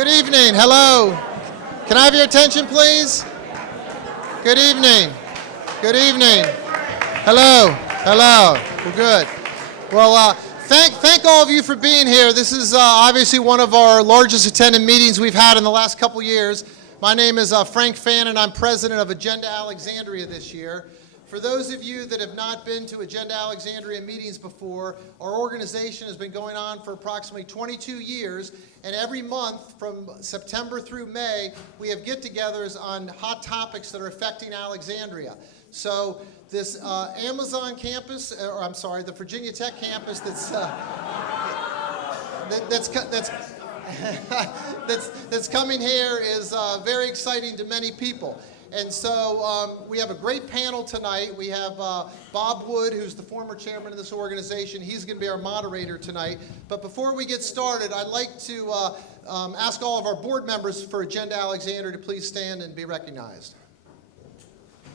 Good evening. Hello. Can I have your attention, please? Good evening. Good evening. Hello. Hello. Well, good. Well, thank all of you for being here. This is obviously one of our largest attended meetings we've had in the last couple years. My name is Frank Fannon. I'm president of Agenda Alexandria this year. For those of you that have not been to Agenda Alexandria meetings before, our organization has been going on for approximately 22 years, and every month from September through May, we have get-togethers on hot topics that are affecting Alexandria. So this Amazon campus, or I'm sorry, the Virginia Tech campus that's coming here is very exciting to many people. And so we have a great panel tonight. We have Bob Wood, who's the former chairman of this organization. He's going to be our moderator tonight. But before we get started, I'd like to ask all of our board members for Agenda Alexandria to please stand and be recognized.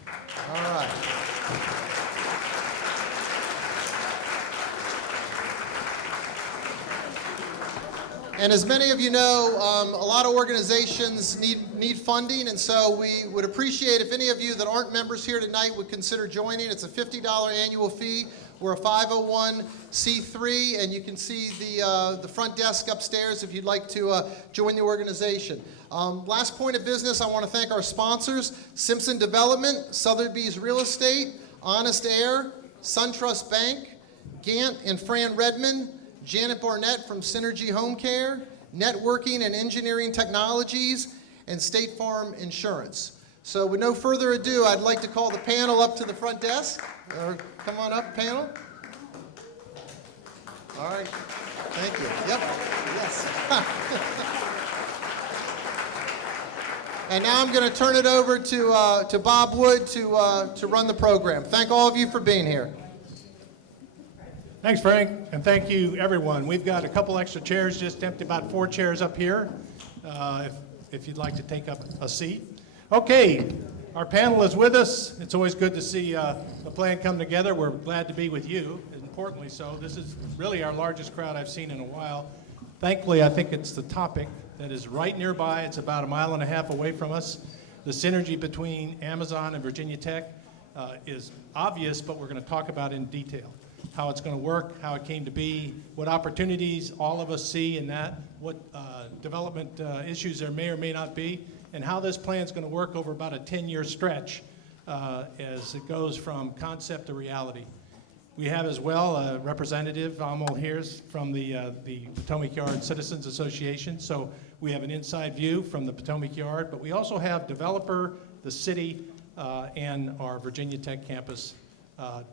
All right. And as many of you know, a lot of organizations need funding, and so we would appreciate if any of you that aren't members here tonight would consider joining. It's a $50 annual fee. We're a 501c3, and you can see the front desk upstairs if you'd like to join the organization. Last point of business, I want to thank our sponsors, Simpson Development, Sotheby's Real Estate, Honest Air, SunTrust Bank, Gant and Fran Redmond, Janet Barnett from Synergy Home Care, Networking and Engineering Technologies, and State Farm Insurance. So with no further ado, I'd like to call the panel up to the front desk. Come on up, panel. All right. Thank you. Yep. Yes. And now I'm going to turn it over to Bob Wood to run the program. Thank all of you for being here. Thanks, Frank, and thank you, everyone. We've got a couple extra chairs, just empty about 4 chairs up here, if you'd like to take up a seat. Okay, our panel is with us. It's always good to see the plan come together. We're glad to be with you, importantly so. This is really our largest crowd I've seen in a while. Thankfully, I think it's the topic that is right nearby. It's about 1.5 miles away from us. The synergy between Amazon and Virginia Tech is obvious, but we're going to talk about it in detail. How it's going to work, how it came to be, what opportunities all of us see in that, what development issues there may or may not be, and how this plan is going to work over about a 10-year stretch as it goes from concept to reality. We have as well a representative, Amol here, from the Potomac Yard Citizens Association, so we have an inside view from the Potomac Yard, but we also have developer, the city, and our Virginia Tech campus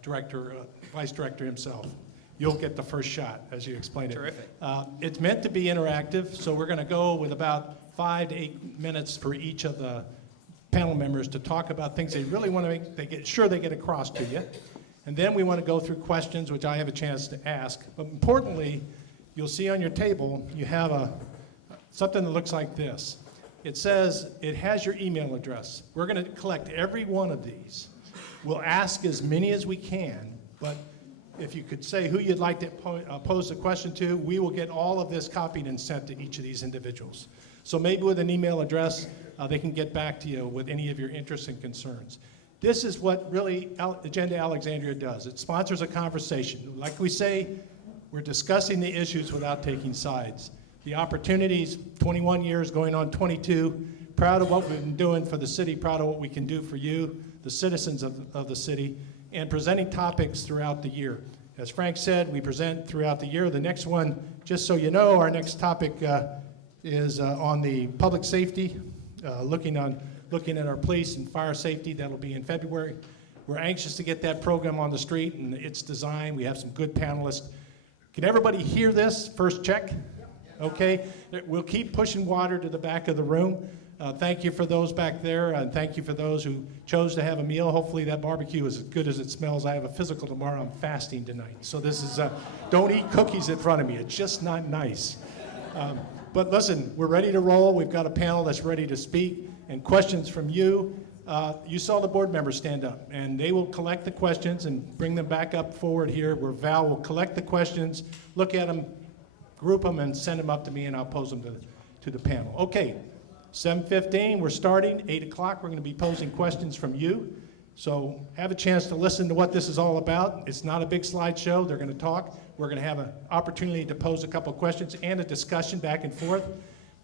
director, vice director himself. You'll get the first shot as you explain it. Terrific. It's meant to be interactive, so we're going to go with about 5 to 8 minutes for each of the panel members to talk about things they really want to get across to you. And then we want to go through questions, which I have a chance to ask. But importantly, you'll see on your table, you have something that looks like this. It says, it has your email address. We're going to collect every one of these. We'll ask as many as we can, but if you could say who you'd like to pose the question to, we will get all of this copied and sent to each of these individuals. So maybe with an email address, they can get back to you with any of your interests and concerns. This is what really Agenda Alexandria does. It sponsors a conversation. Like we say, we're discussing the issues without taking sides. The opportunities, 21 years going on 22, proud of what we've been doing for the city, proud of what we can do for you, the citizens of the city, and presenting topics throughout the year. As Frank said, we present throughout the year. The next one, just so you know, our next topic is on the public safety, looking at our police and fire safety. That'll be in February. We're anxious to get that program on the street and its design. We have some good panelists. Can everybody hear this? First check? Okay. We'll keep pushing water to the back of the room. Thank you for those back there, and thank you for those who chose to have a meal. Hopefully that barbecue is as good as it smells. I have a physical tomorrow. I'm fasting tonight. So this is, don't eat cookies in front of me. It's just not nice. But listen, we're ready to roll. We've got a panel that's ready to speak, and questions from you. You saw the board members stand up, and they will collect the questions and bring them back up forward here, where Val will collect the questions, look at them, group them, and send them up to me, and I'll pose them to the panel. Okay, 7:15, we're starting. 8 o'clock, we're going to be posing questions from you. So have a chance to listen to what this is all about. It's not a big slideshow. They're going to talk. We're going to have an opportunity to pose a couple questions and a discussion back and forth.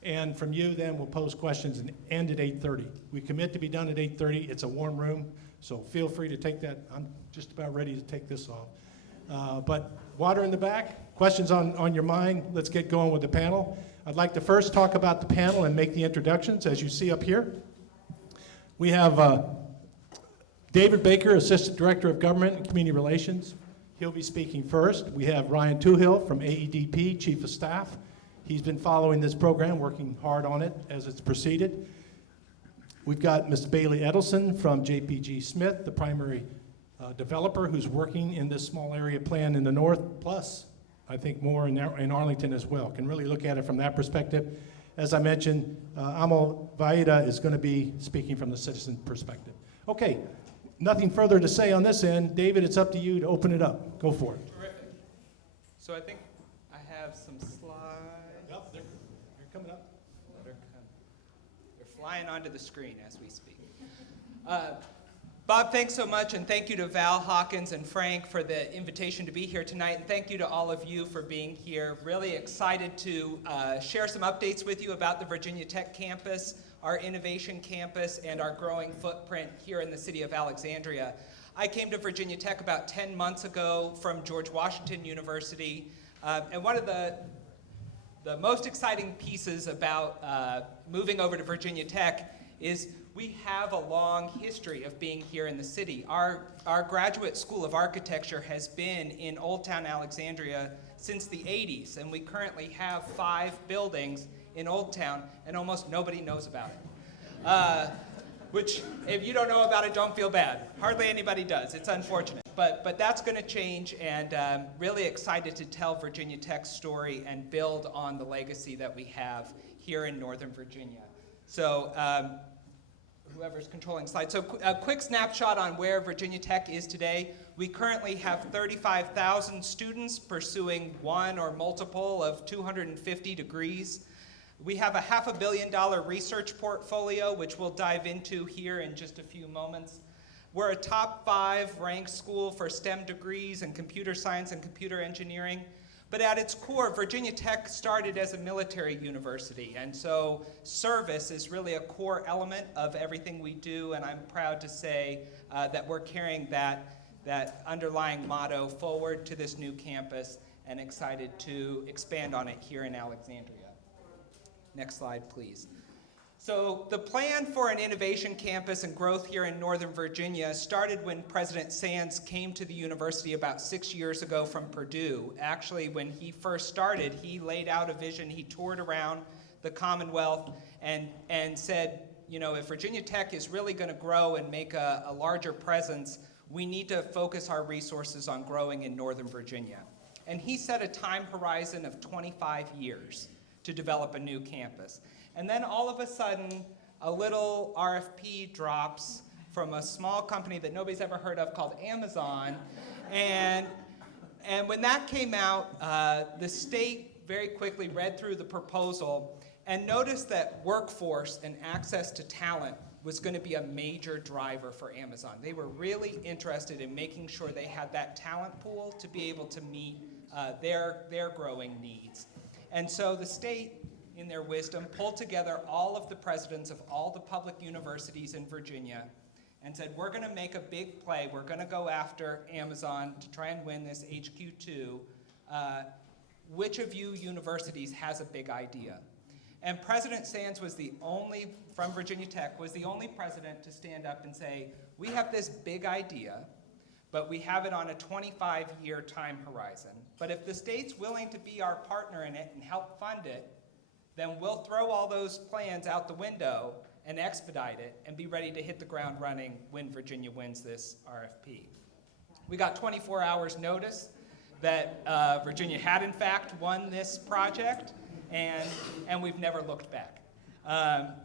And from you, then, we'll pose questions and end at 8:30. We commit to be done at 8:30. It's a warm room, so feel free to take that. I'm just about ready to take this off. But water in the back, questions on your mind. Let's get going with the panel. I'd like to first talk about the panel and make the introductions, as you see up here. We have David Baker, Assistant Director of Government and Community Relations. He'll be speaking first. We have Ryan Touhill from AEDP, Chief of Staff. He's been following this program, working hard on it as it's proceeded. We've got Ms. Bailey Edelson from JPG Smith, the primary developer who's working in this small area plan in the north, plus I think more in Arlington as well. Can really look at it from that perspective. As I mentioned, Amol Vaidya is going to be speaking from the citizen perspective. Okay, nothing further to say on this end. David, it's up to you to open it up. Go for it. Terrific. So I think I have some slides. Yep, they're coming up. They're flying onto the screen as we speak. Bob, thanks so much, and thank you to Val, Hawkins, and Frank for the invitation to be here tonight, and thank you to all of you for being here. Really excited to share some updates with you about the Virginia Tech campus, our innovation campus, and our growing footprint here in the city of Alexandria. I came to Virginia Tech about 10 months ago from George Washington University, and one of the most exciting pieces about moving over to Virginia Tech is we have a long history of being here in the city. Our graduate school of architecture has been in Old Town Alexandria since the 80s, and we currently have 5 buildings in Old Town, and almost nobody knows about it. Which, if you don't know about it, don't feel bad. Hardly anybody does. It's unfortunate. But that's going to change, and really excited to tell Virginia Tech's story and build on the legacy that we have here in Northern Virginia. So whoever's controlling slides. So a quick snapshot on where Virginia Tech is today. We currently have 35,000 students pursuing one or multiple of 250 degrees. We have a $500 million research portfolio, which we'll dive into here in just a few moments. We're a top 5 ranked school for STEM degrees and computer science and computer engineering. But at its core, Virginia Tech started as a military university, and so service is really a core element of everything we do, and I'm proud to say that we're carrying that underlying motto forward to this new campus and excited to expand on it here in Alexandria. Next slide, please. So the plan for an innovation campus and growth here in Northern Virginia started when President Sands came to the university about 6 years ago from Purdue. Actually, when he first started, he laid out a vision. He toured around the Commonwealth and said, you know, if Virginia Tech is really going to grow and make a larger presence, we need to focus our resources on growing in Northern Virginia. And he set a time horizon of 25 years to develop a new campus. And then all of a sudden, a little RFP drops from a small company that nobody's ever heard of called Amazon. And when that came out, the state very quickly read through the proposal and noticed that workforce and access to talent was going to be a major driver for Amazon. They were really interested in making sure they had that talent pool to be able to meet their growing needs. And so the state, in their wisdom, pulled together all of the presidents of all the public universities in Virginia and said, we're going to make a big play. We're going to go after Amazon to try and win this HQ2. Which of you universities has a big idea? And President Sands was the only, from Virginia Tech, was the only president to stand up and say, we have this big idea, but we have it on a 25-year time horizon. But if the state's willing to be our partner in it and help fund it, then we'll throw all those plans out the window and expedite it and be ready to hit the ground running when Virginia wins this RFP. We got 24 hours notice that Virginia had in fact won this project, and we've never looked back.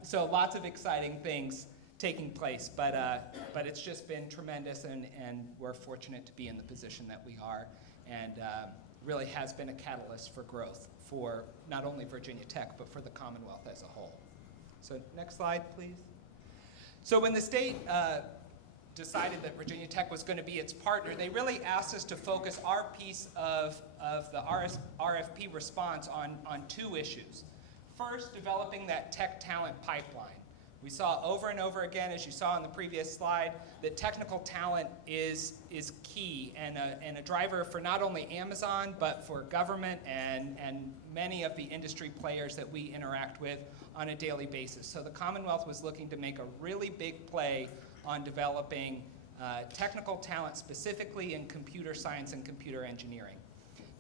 So lots of exciting things taking place. But it's just been tremendous, and we're fortunate to be in the position that we are, and really has been a catalyst for growth for not only Virginia Tech, but for the Commonwealth as a whole. So next slide, please. So when the state decided that Virginia Tech was going to be its partner, they really asked us to focus our piece of the RFP response on two issues. First, developing that tech talent pipeline. We saw over and over again, as you saw on the previous slide, that technical talent is key and a driver for not only Amazon, but for government and many of the industry players that we interact with on a daily basis. So the Commonwealth was looking to make a really big play on developing technical talent, specifically in computer science and computer engineering.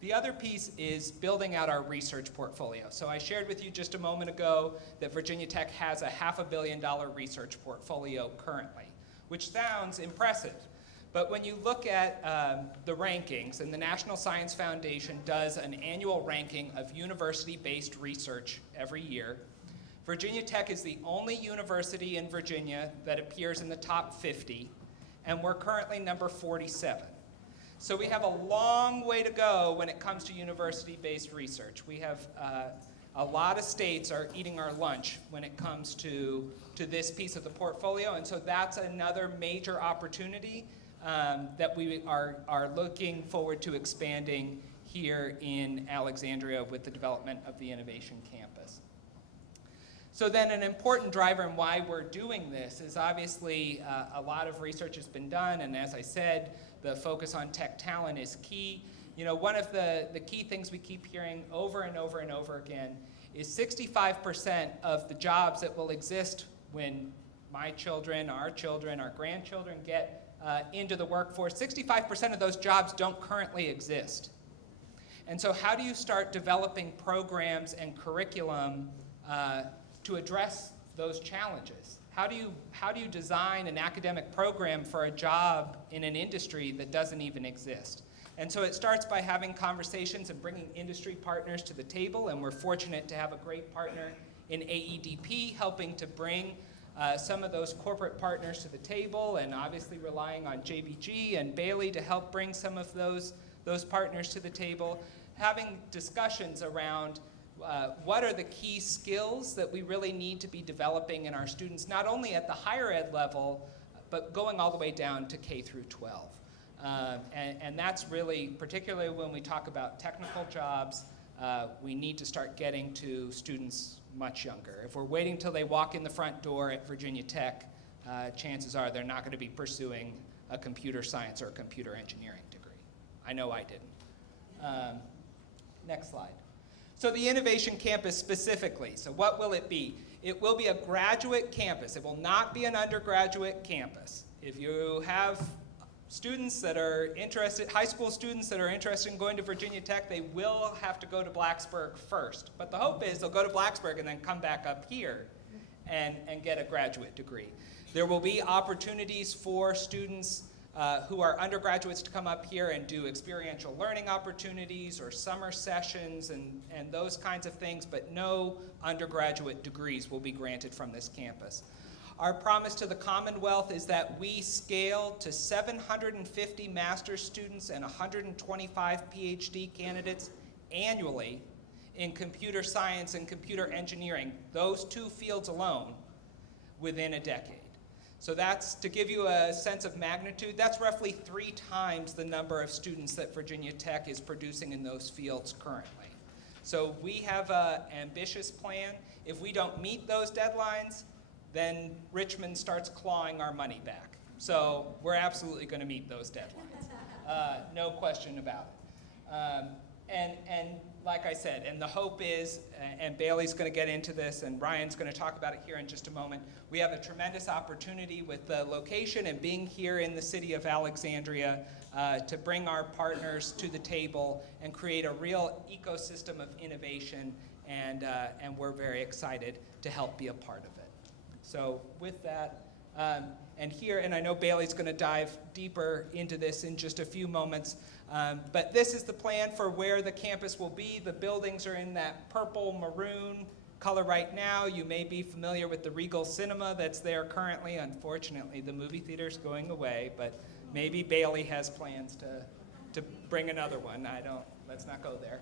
The other piece is building out our research portfolio. So I shared with you just a moment ago that Virginia Tech has a $500 million research portfolio currently, which sounds impressive. But when you look at the rankings, and the National Science Foundation does an annual ranking of university-based research every year, Virginia Tech is the only university in Virginia that appears in the top 50, and we're currently number 47. So we have a long way to go when it comes to university-based research. We have a lot of states are eating our lunch when it comes to this piece of the portfolio, and so that's another major opportunity that we are looking forward to expanding here in Alexandria with the development of the Innovation Campus. So then an important driver in why we're doing this is obviously a lot of research has been done, and as I said, the focus on tech talent is key. You know, one of the key things we keep hearing over and over and over again is 65% of the jobs that will exist when my children, our grandchildren get into the workforce, 65% of those jobs don't currently exist. And so how do you start developing programs and curriculum to address those challenges? How do you design an academic program for a job in an industry that doesn't even exist? And so it starts by having conversations and bringing industry partners to the table, and we're fortunate to have a great partner in AEDP helping to bring some of those corporate partners to the table, and obviously relying on JBG and Bailey to help bring some of those partners to the table, having discussions around what are the key skills that we really need to be developing in our students, not only at the higher ed level, but going all the way down to K through 12. And that's really, particularly when we talk about technical jobs, we need to start getting to students much younger. If we're waiting till they walk in the front door at Virginia Tech, chances are they're not going to be pursuing a computer science or a computer engineering degree. I know I didn't. Next slide. So the Innovation Campus specifically, so what will it be? It will be a graduate campus. It will not be an undergraduate campus. If you have students that are interested, high school students that are interested in going to Virginia Tech, they will have to go to Blacksburg first. But the hope is they'll go to Blacksburg and then come back up here and get a graduate degree. There will be opportunities for students who are undergraduates to come up here and do experiential learning opportunities or summer sessions and those kinds of things, but no undergraduate degrees will be granted from this campus. Our promise to the Commonwealth is that we scale to 750 master's students and 125 PhD candidates annually in computer science and computer engineering, those two fields alone, within a decade. So that's, to give you a sense of magnitude, that's roughly 3 times the number of students that Virginia Tech is producing in those fields currently. So we have an ambitious plan. If we don't meet those deadlines, then Richmond starts clawing our money back. So we're absolutely going to meet those deadlines. No question about it. And like I said, and the hope is, and Bailey's going to get into this, and Ryan's going to talk about it here in just a moment, we have a tremendous opportunity with the location and being here in the city of Alexandria to bring our partners to the table and create a real ecosystem of innovation, and we're very excited to help be a part of it. So with that, and I know Bailey's going to dive deeper into this in just a few moments, but this is the plan for where the campus will be. The buildings are in that purple maroon color right now. You may be familiar with the Regal Cinema that's there currently. Unfortunately, the movie theater's going away, but maybe Bailey has plans to bring another one. Let's not go there.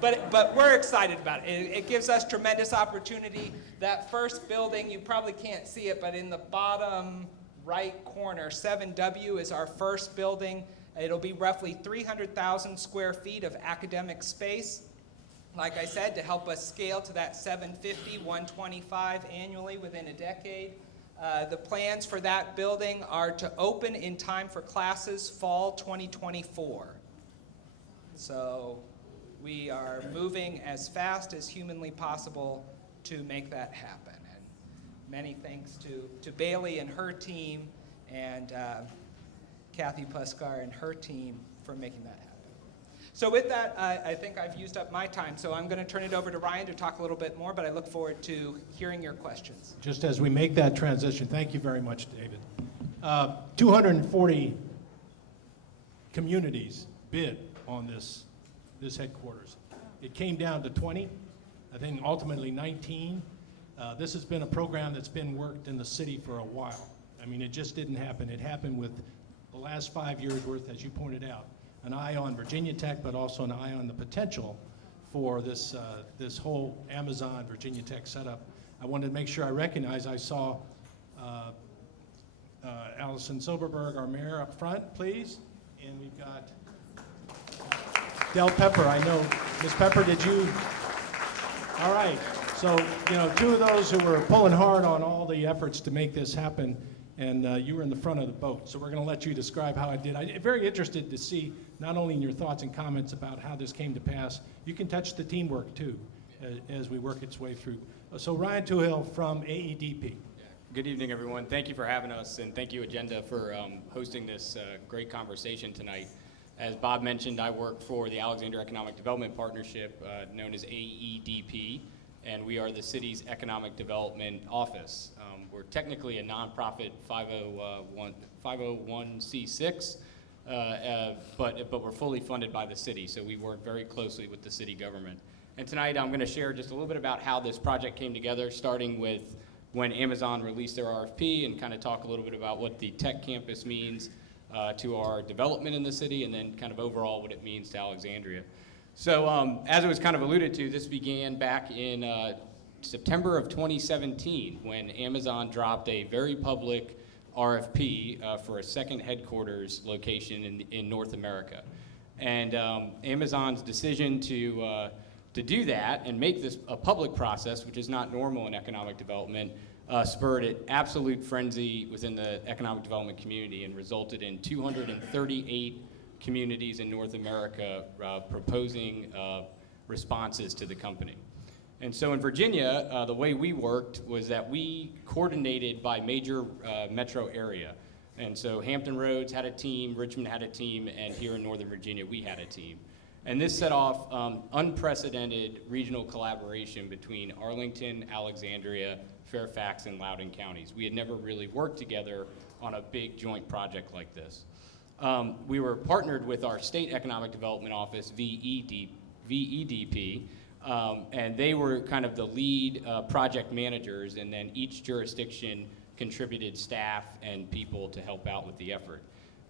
But we're excited about it. It gives us tremendous opportunity. That first building, you probably can't see it, but in the bottom right corner, 7W is our first building. It'll be roughly 300,000 square feet of academic space. Like I said, to help us scale to that 750, 125 annually within a decade. The plans for that building are to open in time for classes fall 2024. So we are moving as fast as humanly possible to make that happen. And many thanks to Bailey and her team, and Kathy Puskar and her team for making that happen. So with that, I think I've used up my time, so I'm going to turn it over to Ryan to talk a little bit more, but I look forward to hearing your questions. Just as we make that transition, thank you very much, David. 240 communities bid on this headquarters. It came down to 20, I think ultimately 19. This has been a program that's been worked in the city for a while. I mean, it just didn't happen. It happened with the last 5 years worth, as you pointed out, an eye on Virginia Tech, but also an eye on the potential for this whole Amazon Virginia Tech setup. I wanted to make sure I recognize. I saw Allison Silberberg, our mayor, up front, please, and we've got Del Pepper. I know, Ms. Pepper, did you? All right. So, two of those who were pulling hard on all the efforts to make this happen, and you were in the front of the boat. So we're going to let you describe how it did. I'm very interested to see not only in your thoughts and comments about how this came to pass. You can touch the teamwork, too, as we work its way through. So Ryan Touhill from AEDP. Good evening, everyone. Thank you for having us, and thank you, Agenda, for hosting this great conversation tonight. As Bob mentioned, I work for the Alexandria Economic Development Partnership, known as AEDP, and we are the city's economic development office. We're technically a nonprofit 501c6, but we're fully funded by the city, so we work very closely with the city government. And tonight I'm going to share just a little bit about how this project came together, starting with when Amazon released their RFP, and kind of talk a little bit about what the tech campus means to our development in the city, and then kind of overall what it means to Alexandria. So as it was kind of alluded to, this began back in September of 2017 when Amazon dropped a very public RFP for a second headquarters location in North America. And Amazon's decision to do that and make this a public process, which is not normal in economic development, spurred an absolute frenzy within the economic development community and resulted in 238 communities in North America proposing responses to the company. And so in Virginia, the way we worked was that we coordinated by major metro area. And so Hampton Roads had a team, Richmond had a team, and here in Northern Virginia, we had a team. And this set off unprecedented regional collaboration between Arlington, Alexandria, Fairfax, and Loudoun counties. We had never really worked together on a big joint project like this. We were partnered with our state economic development office, VEDP, and they were kind of the lead project managers, and then each jurisdiction contributed staff and people to help out with the effort.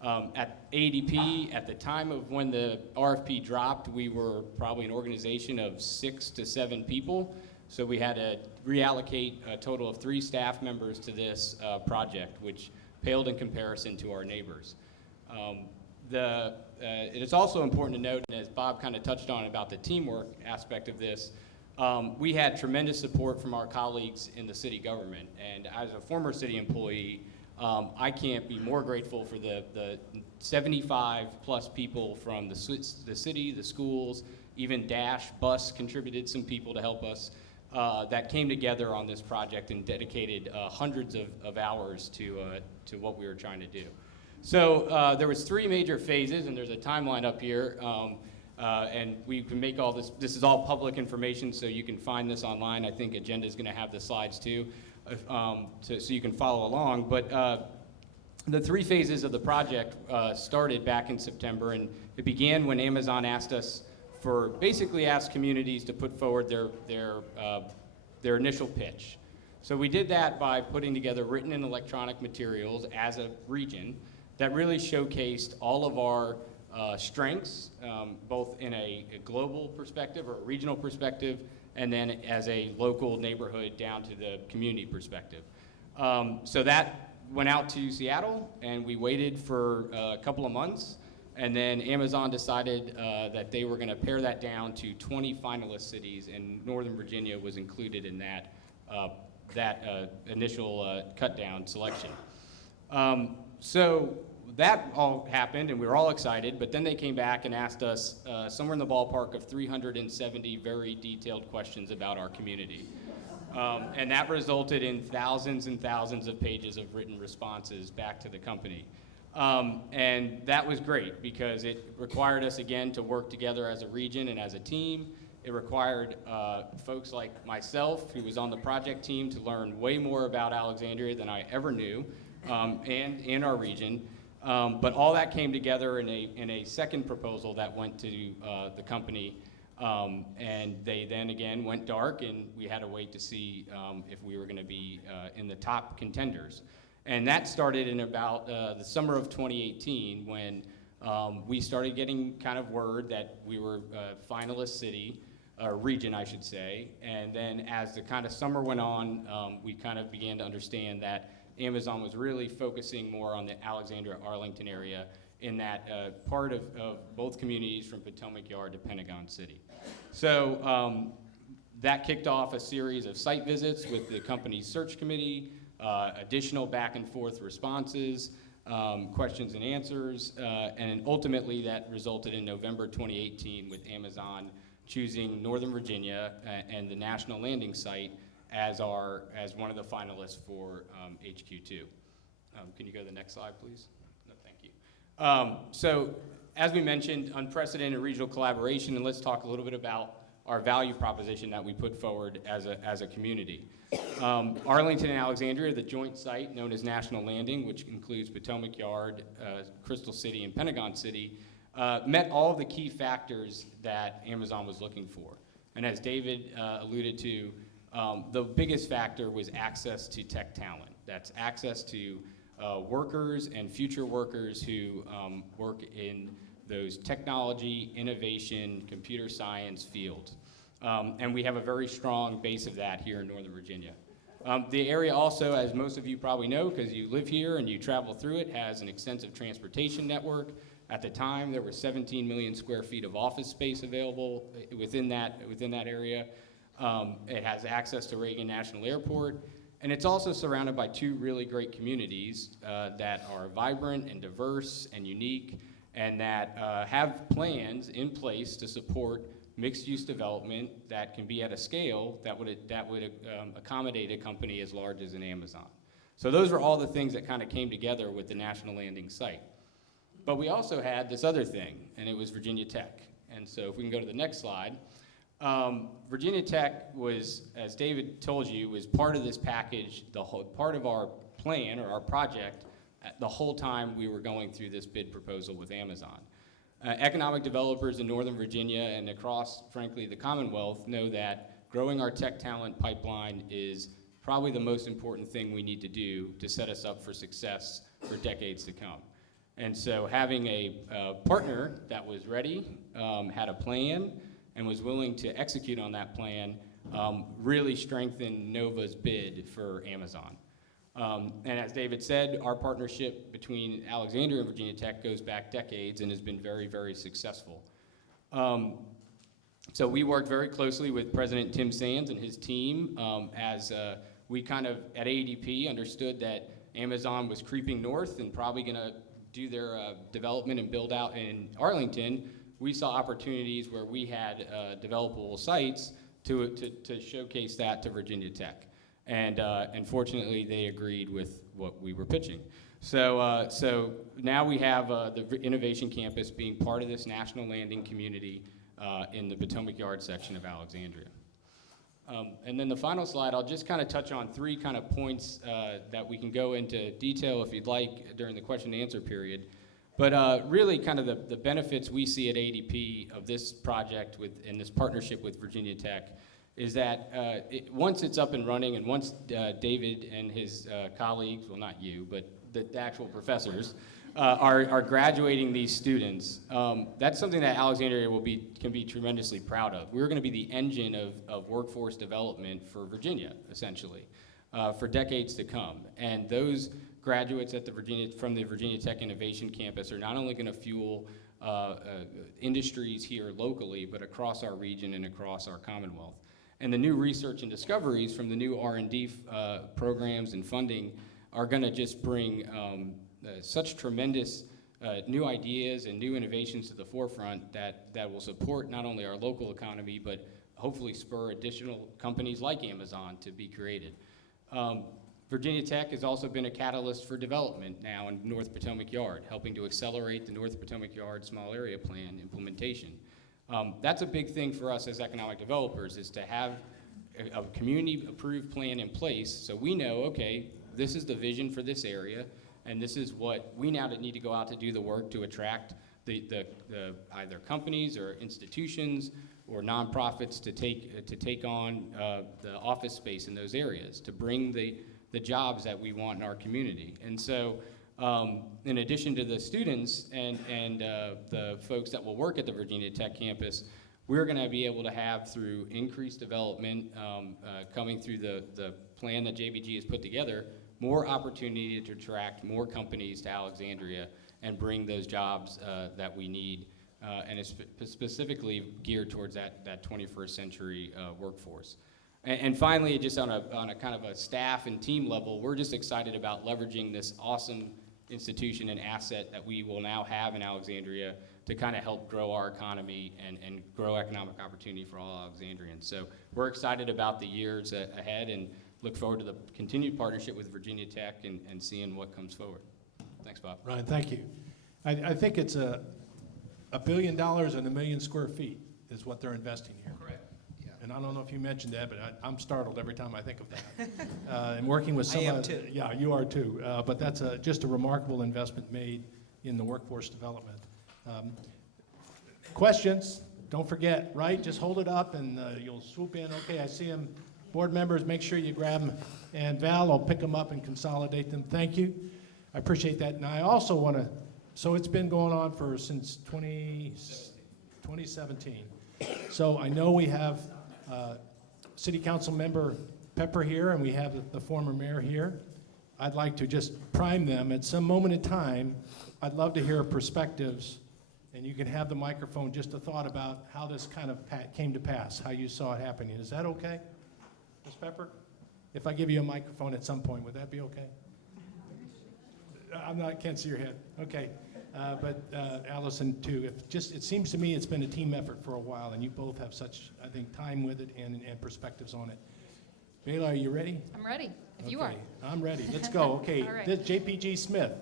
At ADP, at the time of when the RFP dropped, we were probably an organization of 6 to 7 people. So we had to reallocate a total of 3 staff members to this project, which paled in comparison to our neighbors. It is also important to note, and as Bob kind of touched on about the teamwork aspect of this, we had tremendous support from our colleagues in the city government. And as a former city employee, I can't be more grateful for the 75 plus people from the city, the schools, even Dash Bus contributed some people to help us that came together on this project and dedicated hundreds of hours to what we were trying to do. So there was 3 major phases, and there's a timeline up here, and we can make all this is all public information, so you can find this online. I think Agenda is going to have the slides too. So you can follow along. But the 3 phases of the project started back in September, and it began when Amazon asked us basically asked communities to put forward their initial pitch. So we did that by putting together written and electronic materials as a region that really showcased all of our strengths, both in a global perspective or a regional perspective, and then as a local neighborhood down to the community perspective. So that went out to Seattle, and we waited for a couple of months, and then Amazon decided that they were going to pare that down to 20 finalist cities, and Northern Virginia was included in that initial cut-down selection. So that all happened, and we were all excited, but then they came back and asked us somewhere in the ballpark of 370 very detailed questions about our community. And that resulted in thousands and thousands of pages of written responses back to the company. And that was great because it required us, again, to work together as a region and as a team. It required folks like myself, who was on the project team, to learn way more about Alexandria than I ever knew, and in our region. But all that came together in a second proposal that went to the company, and they then again went dark, and we had to wait to see if we were going to be in the top contenders. And that started in about the summer of 2018 when we started getting kind of word that we were a finalist city, or region, I should say. And then as the kind of summer went on, we kind of began to understand that Amazon was really focusing more on the Alexandria-Arlington area in that part of both communities from Potomac Yard to Pentagon City. So that kicked off a series of site visits with the company's search committee, additional back and forth responses, questions and answers, and ultimately that resulted in November 2018 with Amazon choosing Northern Virginia and the National Landing Site as one of the finalists for HQ2. Can you go to the next slide, please? No, thank you. So, as we mentioned, unprecedented regional collaboration, and let's talk a little bit about our value proposition that we put forward as a community. Arlington and Alexandria, the joint site known as National Landing, which includes Potomac Yard, Crystal City, and Pentagon City, met all of the key factors that Amazon was looking for. And as David alluded to, the biggest factor was access to tech talent. That's access to workers and future workers who work in those technology, innovation, computer science fields. And we have a very strong base of that here in Northern Virginia. The area also, as most of you probably know, because you live here and you travel through it, has an extensive transportation network. At the time, there were 17 million square feet of office space available within that area. It has access to Reagan National Airport, and it's also surrounded by two really great communities that are vibrant and diverse and unique, and that have plans in place to support mixed-use development that can be at a scale that would accommodate a company as large as an Amazon. So those were all the things that kind of came together with the National Landing Site. But we also had this other thing, and it was Virginia Tech. And so if we can go to the next slide. Virginia Tech was, as David told you, was part of this package, part of our plan or our project the whole time we were going through this bid proposal with Amazon. Economic developers in Northern Virginia and across, frankly, the Commonwealth know that growing our tech talent pipeline is probably the most important thing we need to do to set us up for success for decades to come. And so having a partner that was ready, had a plan, and was willing to execute on that plan really strengthened Nova's bid for Amazon. And as David said, our partnership between Alexandria and Virginia Tech goes back decades and has been very, very successful. So we worked very closely with President Tim Sands and his team as we kind of, at ADP, understood that Amazon was creeping north and probably going to do their development and build out in Arlington. We saw opportunities where we had developable sites to showcase that to Virginia Tech. And fortunately, they agreed with what we were pitching. So now we have the Innovation Campus being part of this National Landing community in the Potomac Yard section of Alexandria. And then the final slide, I'll just kind of touch on three kind of points that we can go into detail if you'd like during the question and answer period. But really kind of the benefits we see at ADP of this project in this partnership with Virginia Tech is that once it's up and running and once David and his colleagues, well, not you, but the actual professors, are graduating these students, that's something that Alexandria can be tremendously proud of. We're going to be the engine of workforce development for Virginia, essentially, for decades to come. And those graduates from the Virginia Tech Innovation Campus are not only going to fuel industries here locally, but across our region and across our Commonwealth. And the new research and discoveries from the new R&D programs and funding are going to just bring such tremendous new ideas and new innovations to the forefront that will support not only our local economy, but hopefully spur additional companies like Amazon to be created. Virginia Tech has also been a catalyst for development now in North Potomac Yard, helping to accelerate the North Potomac Yard Small Area Plan implementation. That's a big thing for us as economic developers, is to have a community-approved plan in place so we know, okay, this is the vision for this area, and this is what we now need to go out to do the work to attract the either companies or institutions or nonprofits to take on the office space in those areas, to bring the jobs that we want in our community. And so in addition to the students and the folks that will work at the Virginia Tech campus, we're going to be able to have, through increased development coming through the plan that JBG has put together, more opportunity to attract more companies to Alexandria and bring those jobs that we need, and it's specifically geared towards that 21st century workforce. And finally, just on a kind of a staff and team level, we're just excited about leveraging this awesome institution and asset that we will now have in Alexandria to kind of help grow our economy and grow economic opportunity for all Alexandrians. So we're excited about the years ahead and look forward to the continued partnership with Virginia Tech and seeing what comes forward. Thanks, Bob. Ryan, thank you. I think it's $1 billion and 1 million square feet is what they're investing here. Correct. And I don't know if you mentioned that, but I'm startled every time I think of that. And working with some I am too. Yeah, you are too. But that's just a remarkable investment made in the workforce development. Questions? Don't forget, right? Just hold it up and you'll swoop in. Okay, I see them. Board members, make sure you grab them. And Val, I'll pick them up and consolidate them. Thank you. I appreciate that. And I also want to, so it's been going on since 2017. So I know we have City Council Member Pepper here, and we have the former mayor here. I'd like to just prime them. At some moment in time, I'd love to hear perspectives, and you can have the microphone, just a thought about how this kind of came to pass, how you saw it happening. Is that okay, Ms. Pepper? If I give you a microphone at some point, would that be okay? Can't see your head. Okay. But Allison too. It seems to me it's been a team effort for a while, and you both have such, I think, time with it and perspectives on it. Bayla, are you ready? I'm ready, if you Okay, are. I'm ready. Let's go. Okay, All right. This JPG Smith.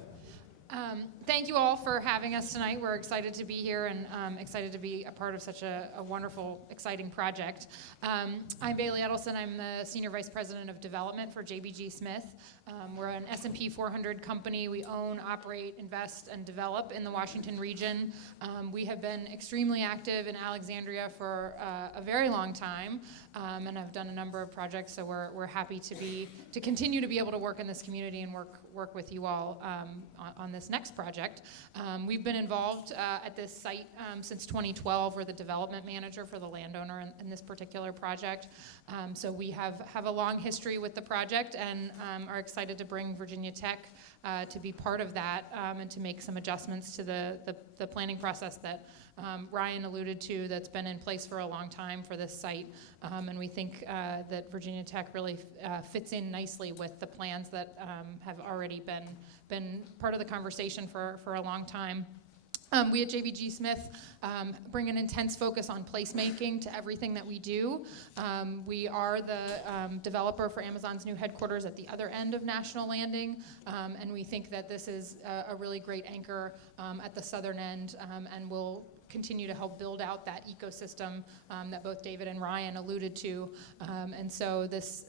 Thank you all for having us tonight. We're excited to be here and excited to be a part of such a wonderful, exciting project. I'm Bailey Edelson. I'm the Senior Vice President of Development for JBG Smith. We're an S&P 400 company. We own, operate, invest, and develop in the Washington region. We have been extremely active in Alexandria for a very long time, and have done a number of projects, so we're happy to continue to be able to work in this community and work with you all on this next project. We've been involved at this site since 2012. We're the development manager for the landowner in this particular project. So we have a long history with the project and are excited to bring Virginia Tech to be part of that and to make some adjustments to the planning process that Ryan alluded to, that's been in place for a long time for this site. And we think that Virginia Tech really fits in nicely with the plans that have already been part of the conversation for a long time. We at JBG Smith bring an intense focus on placemaking to everything that we do. We are the developer for Amazon's new headquarters at the other end of National Landing, and we think that this is a really great anchor at the southern end, and will continue to help build out that ecosystem that both David and Ryan alluded to. And so this,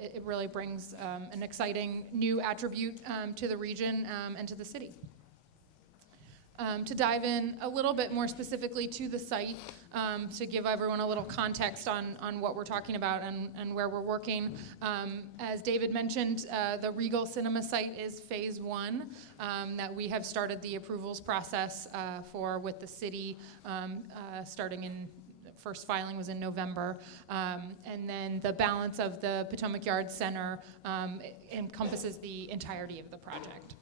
it really brings an exciting new attribute to the region and to the city. to dive in a little bit more specifically to the site, to give everyone a little context on what we're talking about and where we're working. As David mentioned, the Regal Cinema site is phase 1 that we have started the approvals process for with the city, starting in first filing was in November. And then the balance of the Potomac Yard Center encompasses the entirety of the project.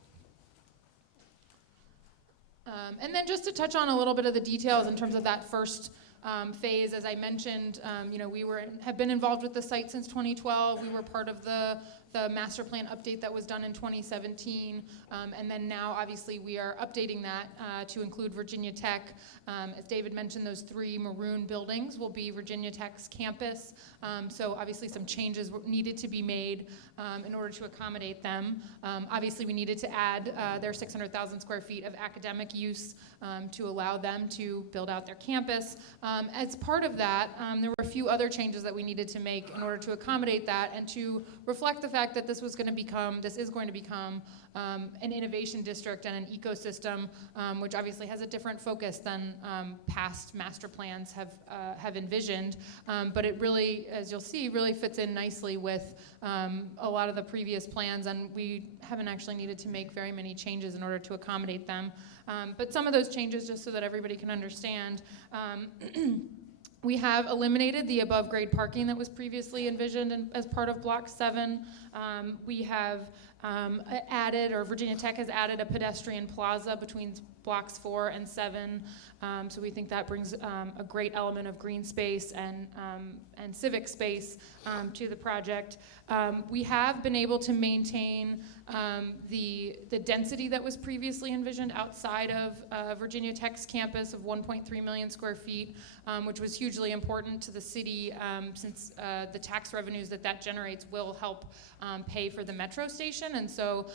And then just to touch on a little bit of the details in terms of that first phase, as I mentioned, we have been involved with the site since 2012. We were part of the master plan update that was done in 2017. And then now, obviously, we are updating that to include Virginia Tech. As David mentioned, those 3 maroon buildings will be Virginia Tech's campus. So obviously some changes needed to be made in order to accommodate them. Obviously, we needed to add their 600,000 square feet of academic use to allow them to build out their campus. As part of that, there were a few other changes that we needed to make in order to accommodate that and to reflect the fact that this is going to become an innovation district and an ecosystem, which obviously has a different focus than past master plans have envisioned. But it really, as you'll see, really fits in nicely with a lot of the previous plans, and we haven't actually needed to make very many changes in order to accommodate them. But some of those changes, just so that everybody can understand, we have eliminated the above-grade parking that was previously envisioned as part of Block 7. We have added, or Virginia Tech has added, a pedestrian plaza between Blocks 4 and 7. So we think that brings a great element of green space and civic space to the project. We have been able to maintain the density that was previously envisioned outside of Virginia Tech's campus of 1.3 million square feet, which was hugely important to the city since the tax revenues that generates will help pay for the metro station. And so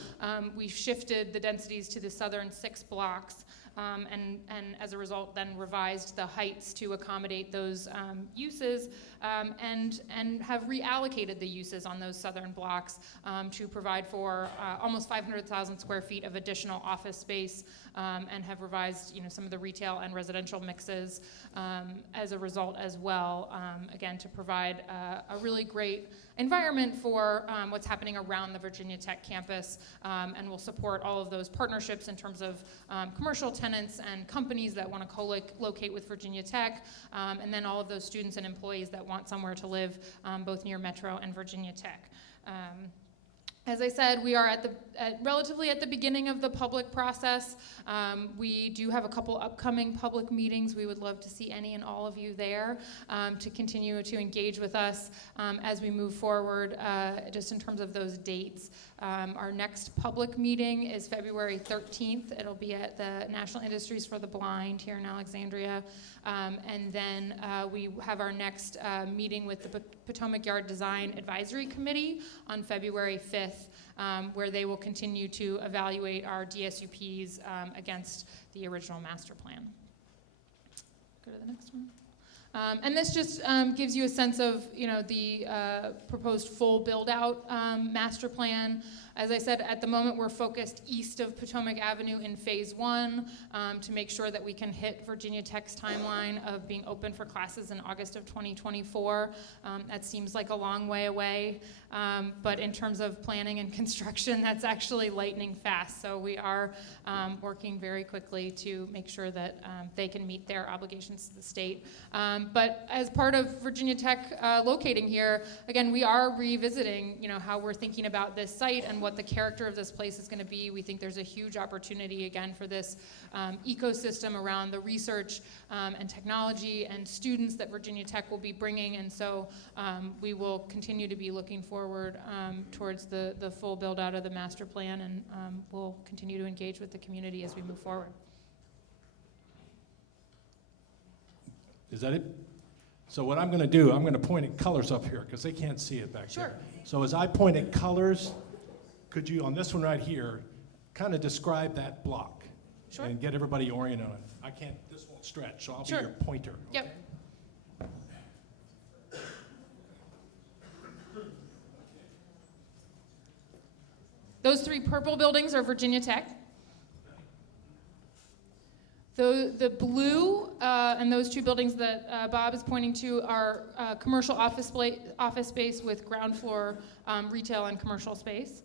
we shifted the densities to the southern 6 blocks. And as a result, then revised the heights to accommodate those uses, and have reallocated the uses on those southern blocks to provide for almost 500,000 square feet of additional office space, and have revised, some of the retail and residential mixes as a result as well. Again, to provide a really great environment for what's happening around the Virginia Tech campus, and will support all of those partnerships in terms of commercial tenants and companies that want to co-locate with Virginia Tech, and then all of those students and employees that want somewhere to live both near Metro and Virginia Tech. As I said, we are relatively at the beginning of the public process. We do have a couple upcoming public meetings. We would love to see any and all of you there to continue to engage with us as we move forward, just in terms of those dates. Our next public meeting is February 13th. It'll be at the National Industries for the Blind here in Alexandria. And then we have our next meeting with the Potomac Yard Design Advisory Committee on February 5th, where they will continue to evaluate our DSUPs against the original master plan. Go to the next one. And this just gives you a sense of, the proposed full build-out master plan. As I said, at the moment, we're focused east of Potomac Avenue in phase 1 to make sure that we can hit Virginia Tech's timeline of being open for classes in August of 2024. That seems like a long way away, but in terms of planning and construction, that's actually lightning fast. So we are working very quickly to make sure that they can meet their obligations to the state. But as part of Virginia Tech locating here, again, we are revisiting, how we're thinking about this site and what the character of this place is going to be. We think there's a huge opportunity, again, for this ecosystem around the research and technology and students that Virginia Tech will be bringing. And so we will continue to be looking forward towards the full build out of the master plan, and we'll continue to engage with the community as we move forward. Is that it? So what I'm going to do, I'm going to point at colors up here because they can't see it back Sure. there. So as I point at colors, could you, on this one right here, kind of describe that block? Sure. And get everybody oriented on it. I can't, this won't stretch, so I'll Sure. be your pointer. Yep. Okay? Those 3 purple buildings are Virginia Tech. The blue and those two buildings that Bob is pointing to are commercial office space with ground floor retail and commercial space.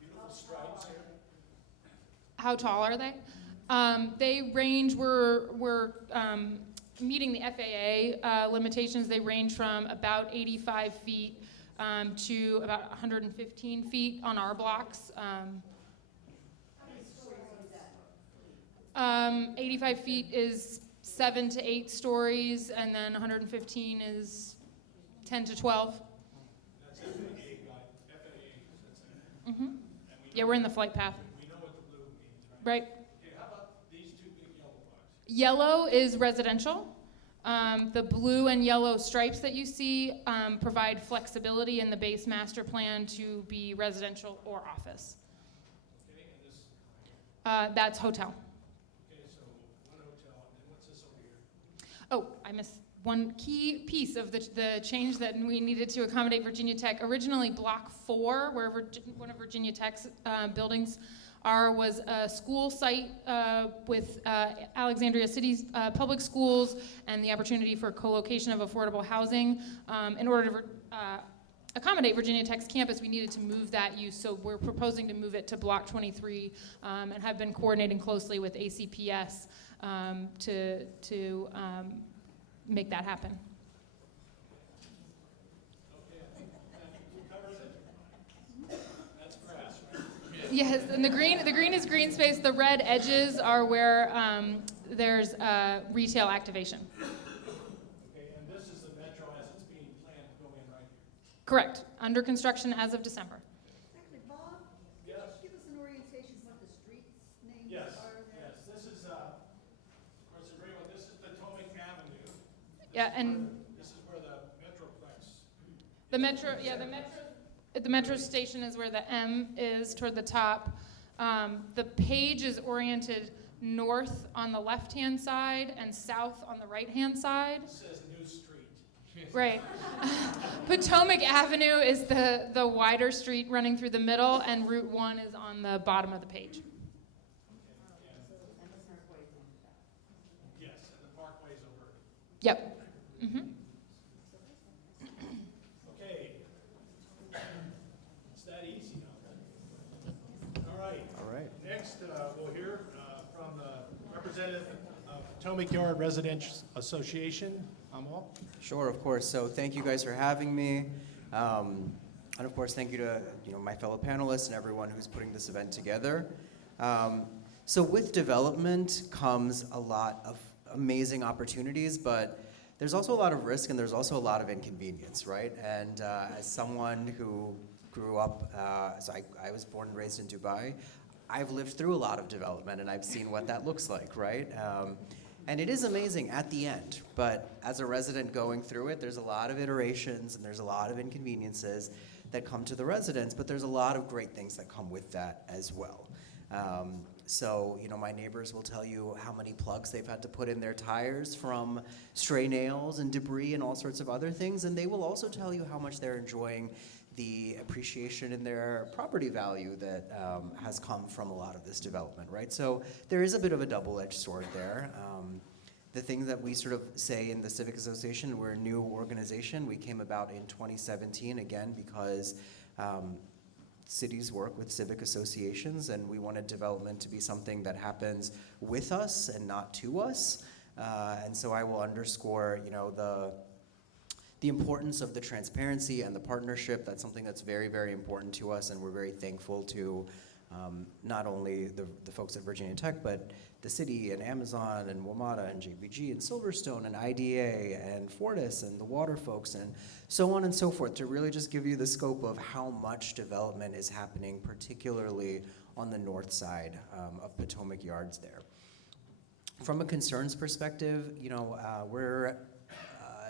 Beautiful stripes here. How tall are they? They range, we're meeting the FAA limitations. They range from about 85 feet to about 115 feet on our blocks. 85 feet is 7 to 8 stories, and then 115 is 10 to 12. That's FAA guide, FAA. Yeah, we're in the flight path. We know what the blue means, right? Right. Okay, how about these two big yellow boxes? Yellow is residential. The blue and yellow stripes that you see provide flexibility in the base master plan to be residential or office. Okay, and this, That's hotel. okay, so one hotel, and then what's this over here? Oh, I missed one key piece of the change that we needed to accommodate Virginia Tech. Originally, Block 4, where one of Virginia Tech's buildings was a school site with Alexandria City's public schools and the opportunity for co-location of affordable housing. In order to accommodate Virginia Tech's campus, we needed to move that use, so we're proposing to move it to Block 23 and have been coordinating closely with ACPS to make that happen. Okay, I think that covers it. That's grass, right? Yes, and the green is green space. The red edges are where there's retail activation. Okay, and this is the metro as it's being planned to go in right here. Correct. Under construction as of December. Actually, Bob, Yes, give us an orientation of what the streets names yes, are there. yes. This is, of course, a great one. This is Potomac Avenue. Yeah, and This is where the Metroplex. the metro station is where the M is toward the top. The page is oriented north on the left-hand side and south on the right-hand side. It says New Street. Right. Potomac Avenue is the wider street running through the middle, and Route 1 is on the bottom of the page. Yes, and the Parkway's over. Yep. Mm-hmm. Okay. It's that easy now. All right. All right. Next, we'll hear from the representative of Potomac Yard Residential Association, Amol. Sure, of course. So thank you guys for having me. And of course, thank you to my fellow panelists and everyone who's putting this event together. So with development comes a lot of amazing opportunities, but there's also a lot of risk and there's also a lot of inconvenience, right? And as someone who grew up, so I was born and raised in Dubai, I've lived through a lot of development and I've seen what that looks like, right? And it is amazing at the end, but as a resident going through it, there's a lot of iterations and there's a lot of inconveniences that come to the residents, but there's a lot of great things that come with that as well. So, my neighbors will tell you how many plugs they've had to put in their tires from stray nails and debris and all sorts of other things, and they will also tell you how much they're enjoying the appreciation in their property value that has come from a lot of this development, right? So there is a bit of a double-edged sword there. The thing that we sort of say in the Civic Association, we're a new organization. We came about in 2017, again, because cities work with civic associations, and we wanted development to be something that happens with us and not to us. And so I will underscore, the importance of the transparency and the partnership. That's something that's very, very important to us, and we're very thankful to not only the folks at Virginia Tech, but the city and Amazon and WMATA and JBG and Silverstone and IDA and Fortis and the water folks and so on and so forth, to really just give you the scope of how much development is happening, particularly on the north side of Potomac Yards there. From a concerns perspective, we're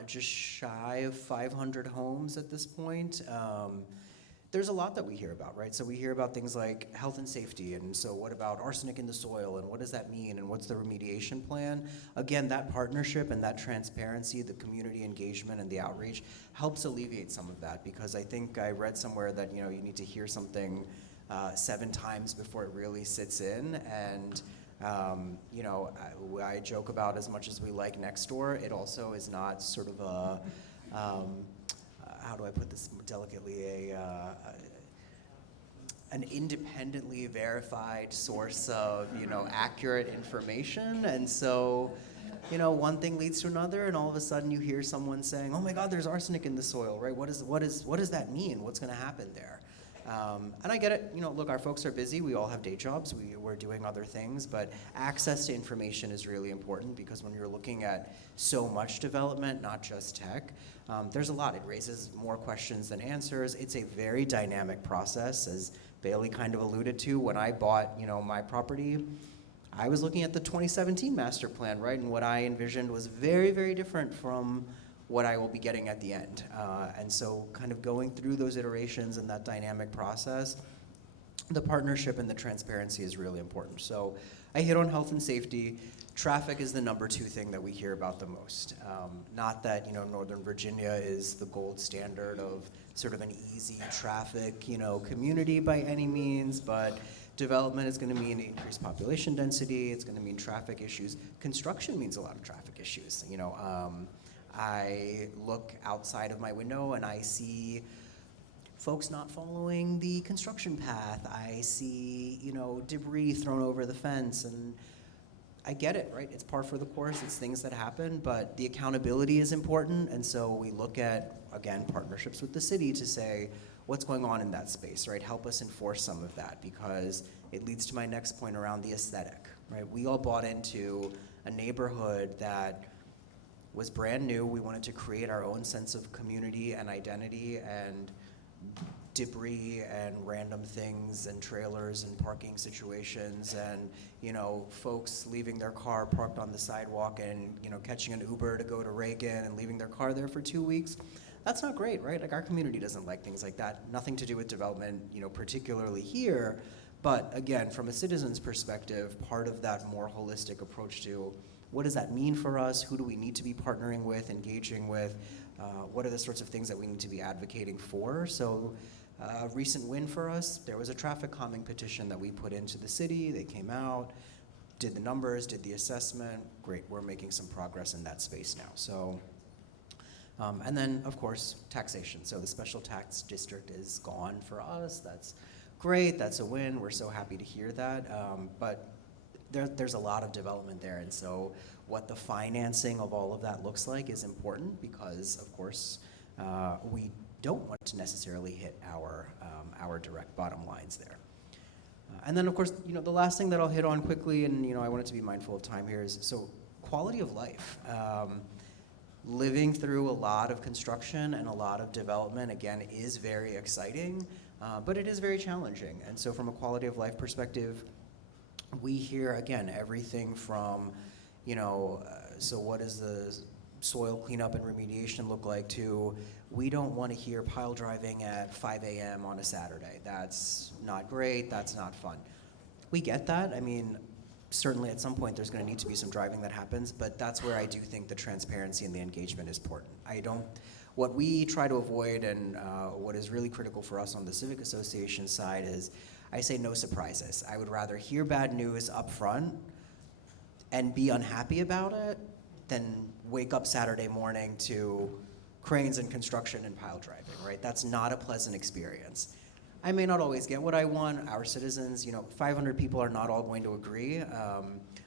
just shy of 500 homes at this point. There's a lot that we hear about, right? So we hear about things like health and safety, and so what about arsenic in the soil, and what does that mean, and what's the remediation plan? Again, that partnership and that transparency, the community engagement and the outreach helps alleviate some of that, because I think I read somewhere that you need to hear something 7 times before it really sits in, and I joke about as much as we like next door, it also is not sort of a, how do I put this delicately, an independently verified source of, accurate information. And so, one thing leads to another, and all of a sudden you hear someone saying, "Oh my God, there's arsenic in the soil," right? What does that mean? What's going to happen there? And I get it. Look, our folks are busy. We all have day jobs. We're doing other things, but access to information is really important, because when you're looking at so much development, not just tech, there's a lot. It raises more questions than answers. It's a very dynamic process, as Bailey kind of alluded to. When I bought, my property, I was looking at the 2017 master plan, right? And what I envisioned was very, very different from what I will be getting at the end. And so kind of going through those iterations and that dynamic process, the partnership and the transparency is really important. So I hit on health and safety. Traffic is the number 2 thing that we hear about the most. Not that, Northern Virginia is the gold standard of sort of an easy traffic, community by any means, but development is going to mean increased population density. It's going to mean traffic issues. Construction means a lot of traffic issues. I look outside of my window and I see folks not following the construction path. I see, debris thrown over the fence, and I get it, right? It's par for the course. It's things that happen, but the accountability is important. And so we look at, again, partnerships with the city to say, what's going on in that space, right? Help us enforce some of that, because it leads to my next point around the aesthetic, right? We all bought into a neighborhood that was brand new. We wanted to create our own sense of community and identity, and debris and random things and trailers and parking situations and, folks leaving their car parked on the sidewalk and, catching an Uber to go to Reagan and leaving their car there for 2 weeks. That's not great, right? Like, our community doesn't like things like that. Nothing to do with development, particularly here. But again, from a citizen's perspective, part of that more holistic approach to what does that mean for us? Who do we need to be partnering with, engaging with? What are the sorts of things that we need to be advocating for? So a recent win for us, there was a traffic calming petition that we put into the city. They came out, did the numbers, did the assessment. Great, we're making some progress in that space now. So, and then, of course, taxation. So the special tax district is gone for us. That's great, that's a win. We're so happy to hear that. But there's a lot of development there, and so what the financing of all of that looks like is important, because, of course, we don't want to necessarily hit our direct bottom lines there. And then, of course, the last thing that I'll hit on quickly, and I wanted to be mindful of time here, is so quality of life. Living through a lot of construction and a lot of development, again, is very exciting, but it is very challenging. And so from a quality of life perspective, we hear, again, everything from, so what does the soil cleanup and remediation look like, to we don't want to hear pile driving at 5 a.m. on a Saturday. That's not great, that's not fun. We get that. I mean, certainly at some point there's going to need to be some driving that happens, but that's where I do think the transparency and the engagement is important. What we try to avoid, and what is really critical for us on the Civic Association side, is I say no surprises. I would rather hear bad news up front and be unhappy about it than wake up Saturday morning to cranes and construction and pile driving, right? That's not a pleasant experience. I may not always get what I want. Our citizens, 500 people are not all going to agree.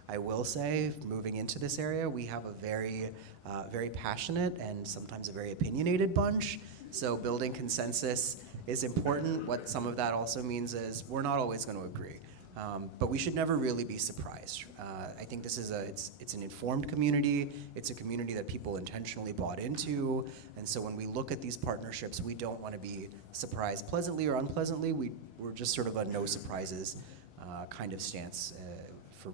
I will say, moving into this area, we have a very, very passionate and sometimes a very opinionated bunch. So building consensus is important. What some of that also means is we're not always going to agree. But we should never really be surprised. I think this is it's an informed community. It's a community that people intentionally bought into. And so when we look at these partnerships, we don't want to be surprised pleasantly or unpleasantly. We're just sort of a no surprises kind of stance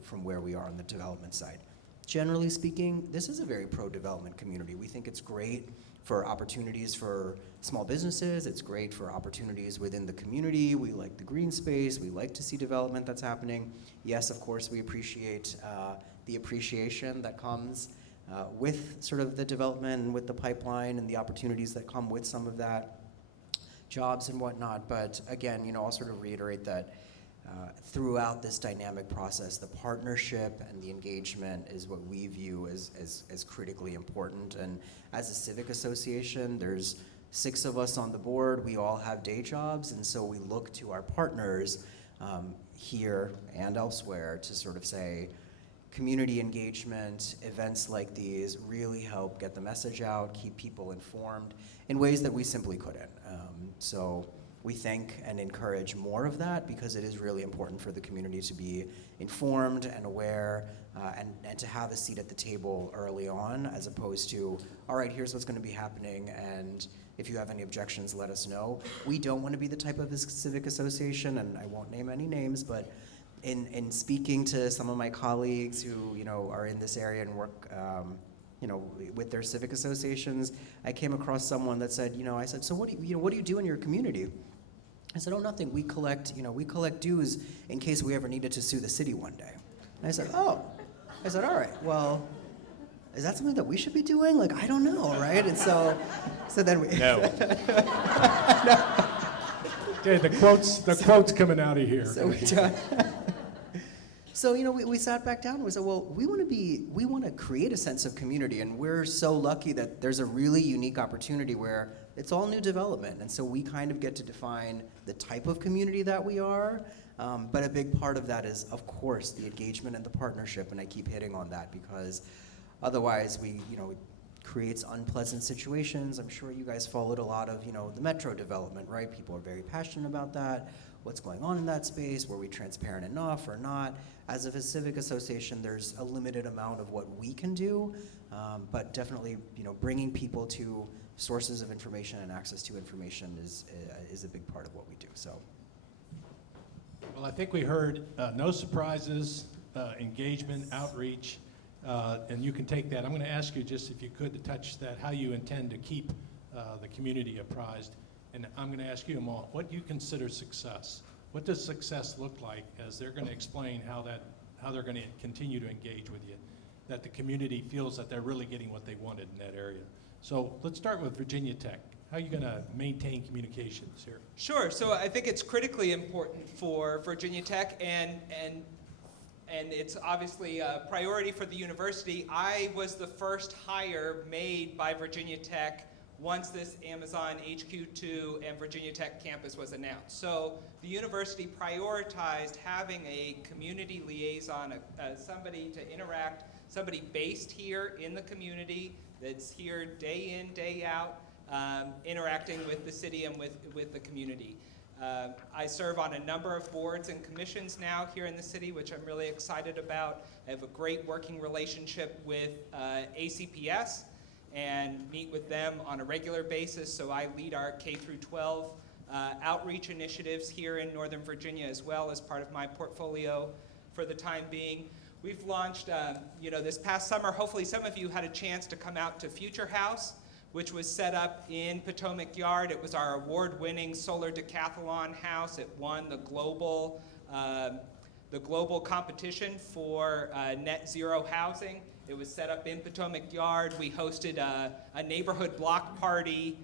from where we are on the development side. Generally speaking, this is a very pro-development community. We think it's great for opportunities for small businesses. It's great for opportunities within the community. We like the green space. We like to see development that's happening. Yes, of course, we appreciate the appreciation that comes with sort of the development and with the pipeline and the opportunities that come with some of that, jobs and whatnot. But again, I'll sort of reiterate that throughout this dynamic process, the partnership and the engagement is what we view as critically important. And as a civic association, there's 6 of us on the board. We all have day jobs, and so we look to our partners here and elsewhere to sort of say, community engagement, events like these really help get the message out, keep people informed in ways that we simply couldn't. So we think and encourage more of that because it is really important for the community to be informed and aware and to have a seat at the table early on, as opposed to, all right, here's what's going to be happening, and if you have any objections, let us know. We don't want to be the type of civic association, and I won't name any names, but in speaking to some of my colleagues who are in this area and work with their civic associations, I came across someone that said, I said, so what do you do in your community? I said, oh, nothing. We collect dues in case we ever needed to sue the city one day. And I said, oh. I said, all right, well, is that something that we should be doing? Like, I don't know, right? And so then we. No. Okay, the quote's coming out of here. So we sat back down and we said, well, we want to create a sense of community, and we're so lucky that there's a really unique opportunity where it's all new development, and so we kind of get to define the type of community that we are. But a big part of that is, of course, the engagement and the partnership, and I keep hitting on that because otherwise it creates unpleasant situations. I'm sure you guys followed a lot of the metro development, right? People are very passionate about that. What's going on in that space? Were we transparent enough or not? As a civic association, there's a limited amount of what we can do, but definitely bringing people to sources of information and access to information is a big part of what we do. So. Well, I think we heard no surprises, engagement, outreach, and you can take that. I'm going to ask you just, if you could, to touch that, how you intend to keep the community apprised. And I'm going to ask you, Amol, what you consider success? What does success look like as they're going to explain how they're going to continue to engage with you, that the community feels that they're really getting what they wanted in that area? So let's start with Virginia Tech. How are you going to maintain communications here? Sure. So I think it's critically important for Virginia Tech, and it's obviously a priority for the university. I was the first hire made by Virginia Tech once this Amazon HQ2 and Virginia Tech campus was announced. So the university prioritized having a community liaison, somebody to interact, somebody based here in the community that's here day in, day out, interacting with the city and with the community. I serve on a number of boards and commissions now here in the city, which I'm really excited about. I have a great working relationship with ACPS and meet with them on a regular basis. So I lead our K through 12 outreach initiatives here in Northern Virginia as well as part of my portfolio for the time being. We've launched, this past summer, hopefully some of you had a chance to come out to Future House, which was set up in Potomac Yard. It was our award-winning solar decathlon house. It won the global competition for net zero housing. It was set up in Potomac Yard. We hosted a neighborhood block party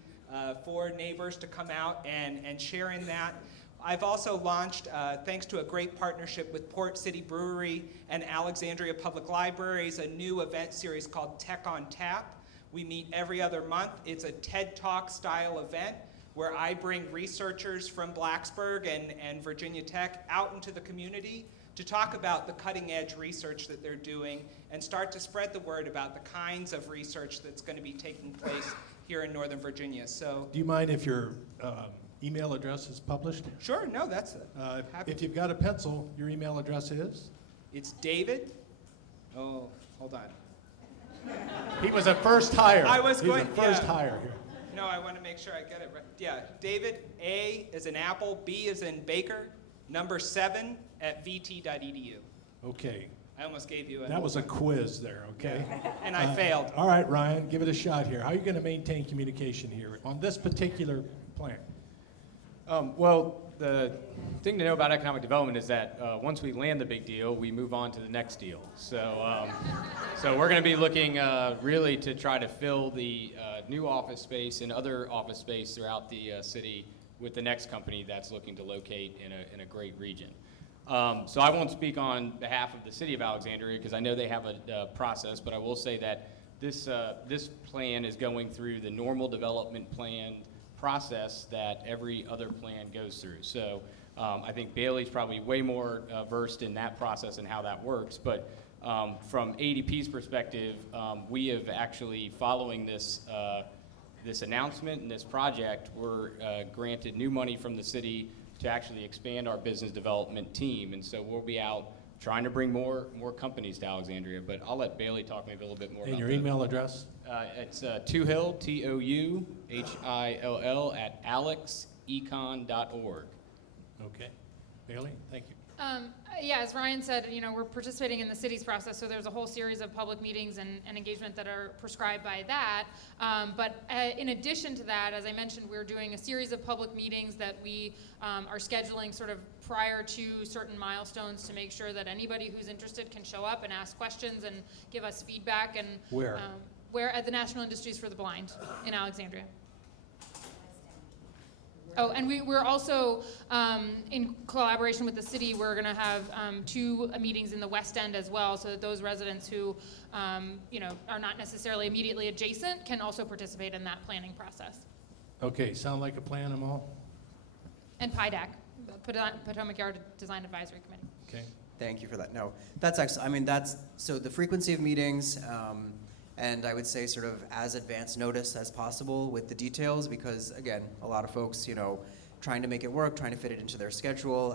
for neighbors to come out and share in that. I've also launched, thanks to a great partnership with Port City Brewery and Alexandria Public Libraries, a new event series called Tech on Tap. We meet every other month. It's a TED Talk style event where I bring researchers from Blacksburg and Virginia Tech out into the community to talk about the cutting edge research that they're doing and start to spread the word about the kinds of research that's going to be taking place here in Northern Virginia. So, do you mind if your email address is published? Sure, no, that's if you've got a pencil, your email address is? It's David. Oh, hold on. He was a first hire. He's a first hire here. No, I want to make sure I get it right. Yeah, David, A is in Apple, B is in Baker, number 7 at vt.edu. Okay. I almost gave you That was a quiz there, okay? And I failed. All right, Ryan, give it a shot here. How are you going to maintain communication here on this particular plan? Well, the thing to know about economic development is that once we land the big deal, we move on to the next deal. So, so we're going to be looking really to try to fill the new office space and other office space throughout the city with the next company that's looking to locate in a great region. So I won't speak on behalf of the city of Alexandria because I know they have a process, but I will say that this plan is going through the normal development plan process that every other plan goes through. So I think Bailey's probably way more versed in that process and how that works. But from ADP's perspective, we have actually, following this announcement and this project, we're granted new money from the city to actually expand our business development team. And so we'll be out trying to bring more companies to Alexandria. But I'll let Bailey talk maybe a little bit more And about your that. email address? It's Touhill, Touhill, at alexecon.org. Okay. Bailey, thank you. Yeah, as Ryan said, we're participating in the city's process, so there's a whole series of public meetings and engagement that are prescribed by that. But in addition to that, as I mentioned, we're doing a series of public meetings that we are scheduling sort of prior to certain milestones to make sure that anybody who's interested can show up and ask questions and give us feedback. And Where? We're at the National Industries for the Blind in Alexandria. Oh, and we're also, in collaboration with the city, we're going to have 2 meetings in the West End as well, so that those residents who, are not necessarily immediately adjacent can also participate in that planning process. Okay, sound like a plan, Amol? And PIDAC, Potomac Yard Design Advisory Committee. Okay. Thank you for that. No, that's excellent. So the frequency of meetings, and I would say sort of as advance notice as possible with the details, because again, a lot of folks, trying to make it work, trying to fit it into their schedule,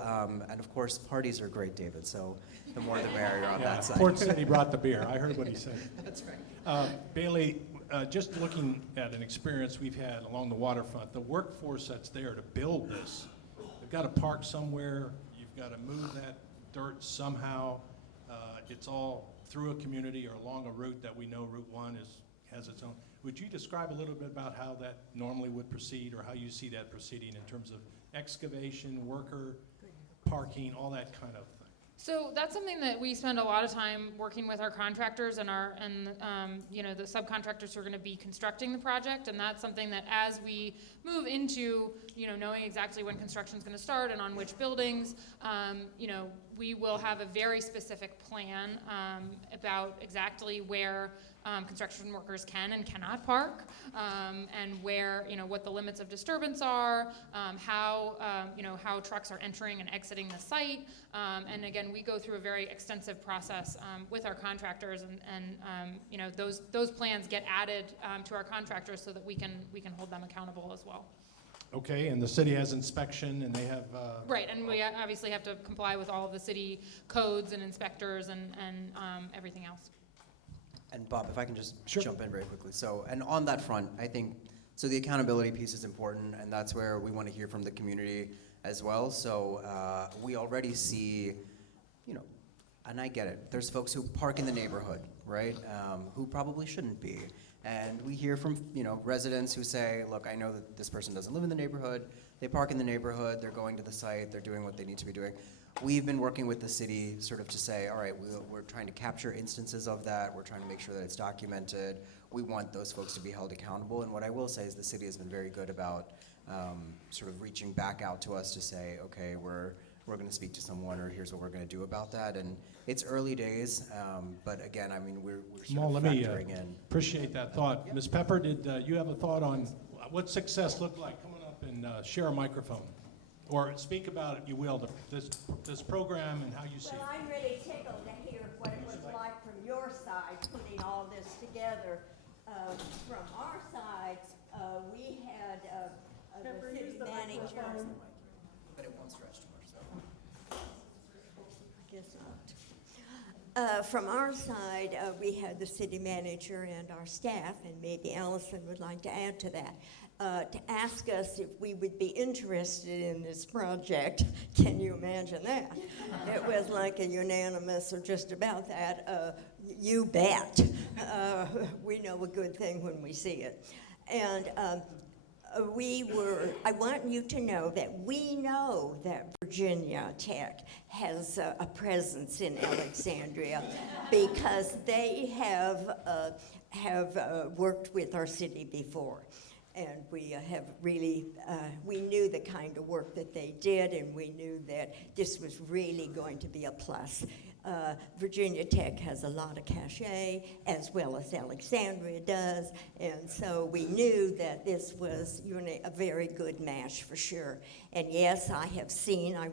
and of course, parties are great, David, so the more the merrier on that side. Port City brought the beer. I heard what he said. That's right. Bailey, just looking at an experience we've had along the waterfront, the workforce that's there to build this, they've got to park somewhere, you've got to move that dirt somehow. It's all through a community or along a route that we know Route 1 has its own. Would you describe a little bit about how that normally would proceed, or how you see that proceeding in terms of excavation, worker, parking, all that kind of thing? So that's something that we spend a lot of time working with our contractors and the subcontractors who are going to be constructing the project, and that's something that as we move into knowing exactly when construction is going to start and on which buildings, we will have a very specific plan about exactly where construction workers can and cannot park, and where, what the limits of disturbance are, how trucks are entering and exiting the site. And again, we go through a very extensive process with our contractors, and those plans get added to our contractors so that we can hold them accountable as well. Okay, and the city has inspection, and they have... Right, and we obviously have to comply with all of the city codes and inspectors and everything else. And Bob, if I can just Sure. jump in very quickly. So, and on that front, I think, so the accountability piece is important, and that's where we want to hear from the community as well. So we already see, and I get it, there's folks who park in the neighborhood, right, who probably shouldn't be. And we hear from, residents who say, look, I know that this person doesn't live in the neighborhood, they park in the neighborhood, they're going to the site, they're doing what they need to be doing. We've been working with the city sort of to say, all right, we're trying to capture instances of that. We're trying to make sure that it's documented. We want those folks to be held accountable. And what I will say is the city has been very good about sort of reaching back out to us to say, okay, we're going to speak to someone, or here's what we're going to do about that. And it's early days, but again, I mean, we're sort Mal, of let me factoring in. appreciate that thought. Ms. Pepper, did you have a thought on what success looked like? Come on up and share a microphone. Or speak about, if you will, this program and how you see Well, it. I'm really tickled to hear what it was like from your side, putting all this together. From our side, we had the city manager. But it won't stretch too much, so. I guess not. From our side, we had the city manager and our staff, and maybe Allison would like to add to that, to ask us if we would be interested in this project. Can you imagine that? It was like a unanimous, or just about that, you bet. We know a good thing when we see it. And I want you to know that we know that Virginia Tech has a presence in Alexandria because they have worked with our city before. And we have really, we knew the kind of work that they did, and we knew that this was really going to be a plus. Virginia Tech has a lot of cachet, as well as Alexandria does, and so we knew that this was a very good match for sure. And yes, I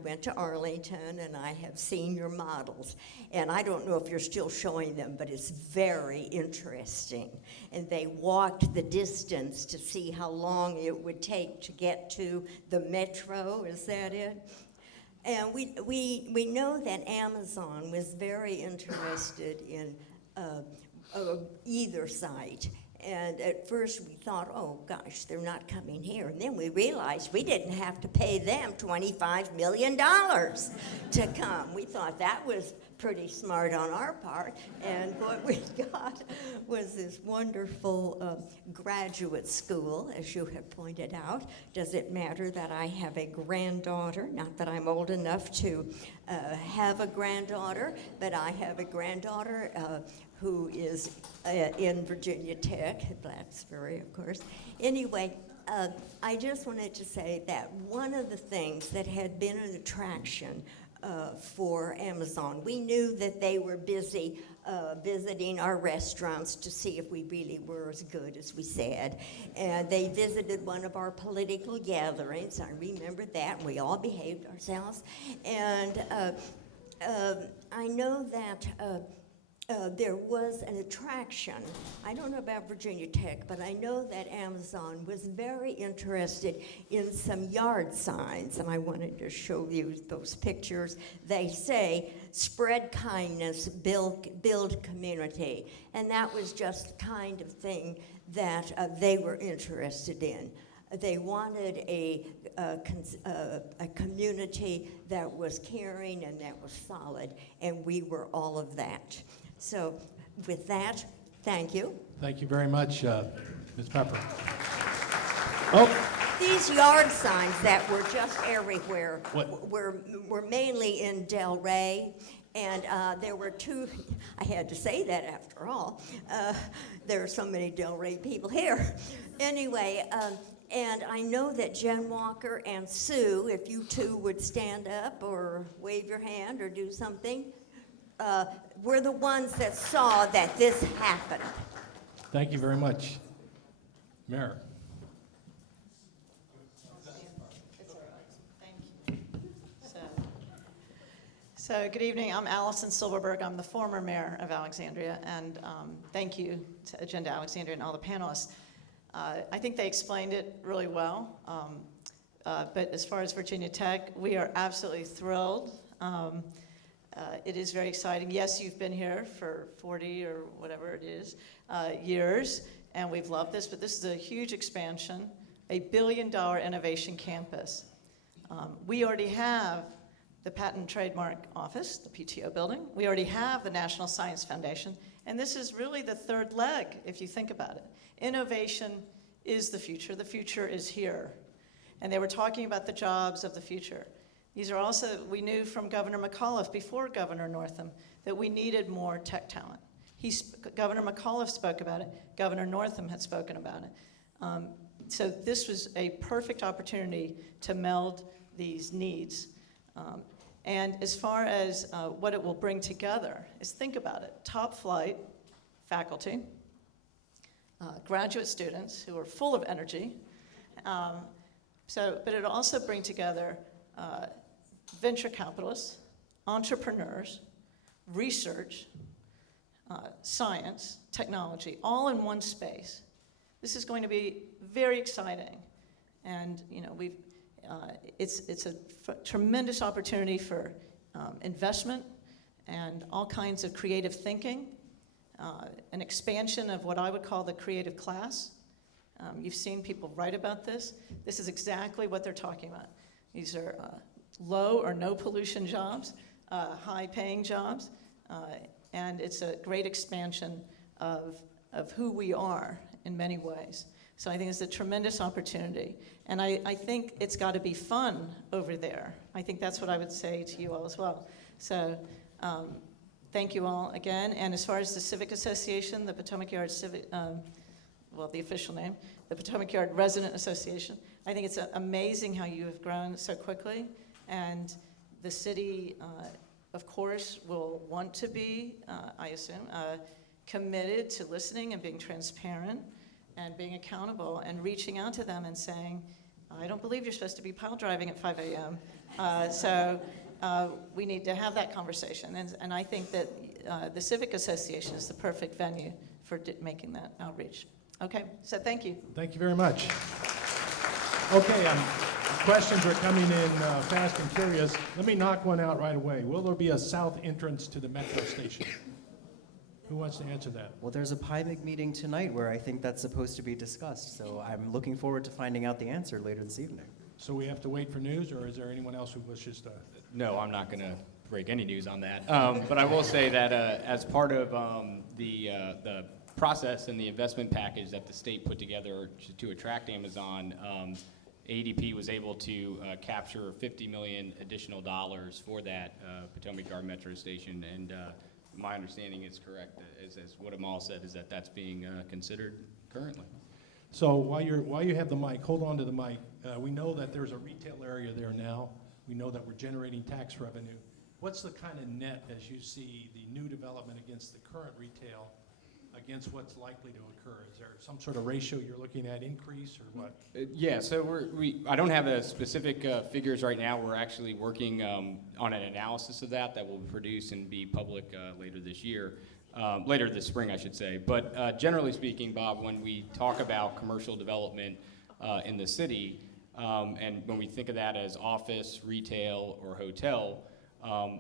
went to Arlington, and I have seen your models, and I don't know if you're still showing them, but it's very interesting. And they walked the distance to see how long it would take to get to the metro, is that it? And we know that Amazon was very interested in either site. And at first we thought, oh gosh, they're not coming here. And then we realized we didn't have to pay them $25 million to come. We thought that was pretty smart on our part. And what we got was this wonderful graduate school, as you have pointed out. Does it matter that I have a granddaughter? Not that I'm old enough to have a granddaughter, but I have a granddaughter who is in Virginia Tech, Blacksburg, of course. Anyway, I just wanted to say that one of the things that had been an attraction for Amazon, we knew that they were busy visiting our restaurants to see if we really were as good as we said. And they visited one of our political gatherings. I remember that, and we all behaved ourselves. And I know that there was an attraction. I don't know about Virginia Tech, but I know that Amazon was very interested in some yard signs, and I wanted to show you those pictures. They say, spread kindness, build community, and that was just the kind of thing that they were interested in. They wanted a community that was caring and that was solid, and we were all of that. So with that, thank you. Thank you very much, Ms. Pepper. Oh, These yard signs that were just everywhere What? were mainly in Del Rey, and there were two, I had to say that after all, there are so many Del Rey people here. Anyway, and I know that Jen Walker and Sue, if you two would stand up or wave your hand or do something, we're the ones that saw that this happened. thank you very much. Mayor. It's all right. Thank you. So good evening. I'm Allison Silverberg. I'm the former mayor of Alexandria, and thank you to Agenda Alexandria and all the panelists. I think they explained it really well, but as far as Virginia Tech, we are absolutely thrilled. It is very exciting. Yes, you've been here for 40 or whatever it is years, and we've loved this, but this is a huge expansion, a $1 billion innovation campus. We already have the Patent and Trademark Office, the PTO building. We already have the National Science Foundation, and this is really the third leg, if you think about it. Innovation is the future. The future is here. And they were talking about the jobs of the future. These are also, we knew from Governor McAuliffe before Governor Northam that we needed more tech talent. Governor McAuliffe spoke about it. Governor Northam had spoken about it. So this was a perfect opportunity to meld these needs. And as far as what it will bring together, is think about it. Top flight faculty, graduate students who are full of energy. But it'll also bring together venture capitalists, entrepreneurs, research, science, technology, all in one space. This is going to be very exciting, and it's a tremendous opportunity for investment and all kinds of creative thinking, an expansion of what I would call the creative class. You've seen people write about this. This is exactly what they're talking about. These are low or no pollution jobs, high-paying jobs, and it's a great expansion of who we are in many ways. So I think it's a tremendous opportunity. And I think it's got to be fun over there. I think that's what I would say to you all as well. So thank you all again. And as far as the Civic Association, the Potomac Yard Civic the official name, the Potomac Yard Resident Association. I think it's amazing how you have grown so quickly, and the city, of course, will want to be, I assume, committed to listening and being transparent and being accountable and reaching out to them and saying, I don't believe you're supposed to be pile driving at 5 a.m. So we need to have that conversation. And I think that the Civic Association is the perfect venue for making that outreach. Okay, so thank you. Thank you very much. Okay, questions are coming in fast and curious. Let me knock one out right away. Will there be a south entrance to the metro station? Who wants to answer that? Well, there's a PIMIC meeting tonight where I think that's supposed to be discussed, so I'm looking forward to finding out the answer later this evening. So we have to wait for news, or is there anyone else who wishes to? No, I'm not going to break any news on that. But I will say that as part of the process and the investment package that the state put together to attract Amazon, ADP was able to capture $50 million additional dollars for that Potomac Yard Metro Station, and my understanding is correct, as what Amol said, is that that's being considered currently. So while you have the mic, hold on to the mic. We know that there's a retail area there now. We know that we're generating tax revenue. What's the kind of net as you see the new development against the current retail, against what's likely to occur? Is there some sort of ratio you're looking at, increase or what? Yeah, so I don't have a specific figures right now. We're actually working on an analysis of that will produce and be public later this year, later this spring, I should say. But generally speaking, Bob, when we talk about commercial development in the city, and when we think of that as office, retail, or hotel,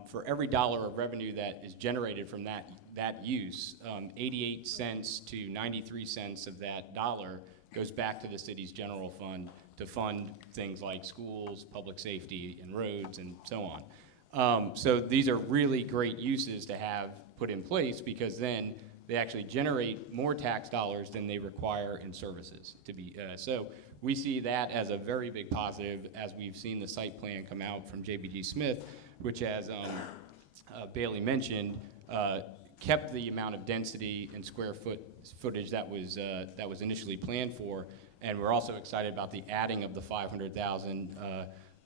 for every dollar of revenue that is generated from that use, 88 cents to 93 cents of that dollar goes back to the city's general fund to fund things like schools, public safety, and roads, and so on. So these are really great uses to have put in place, because then they actually generate more tax dollars than they require in services to be. So we see that as a very big positive, as we've seen the site plan come out from JBG Smith, which, as Bailey mentioned, kept the amount of density and square footage that was initially planned for, and we're also excited about the adding of the 500,000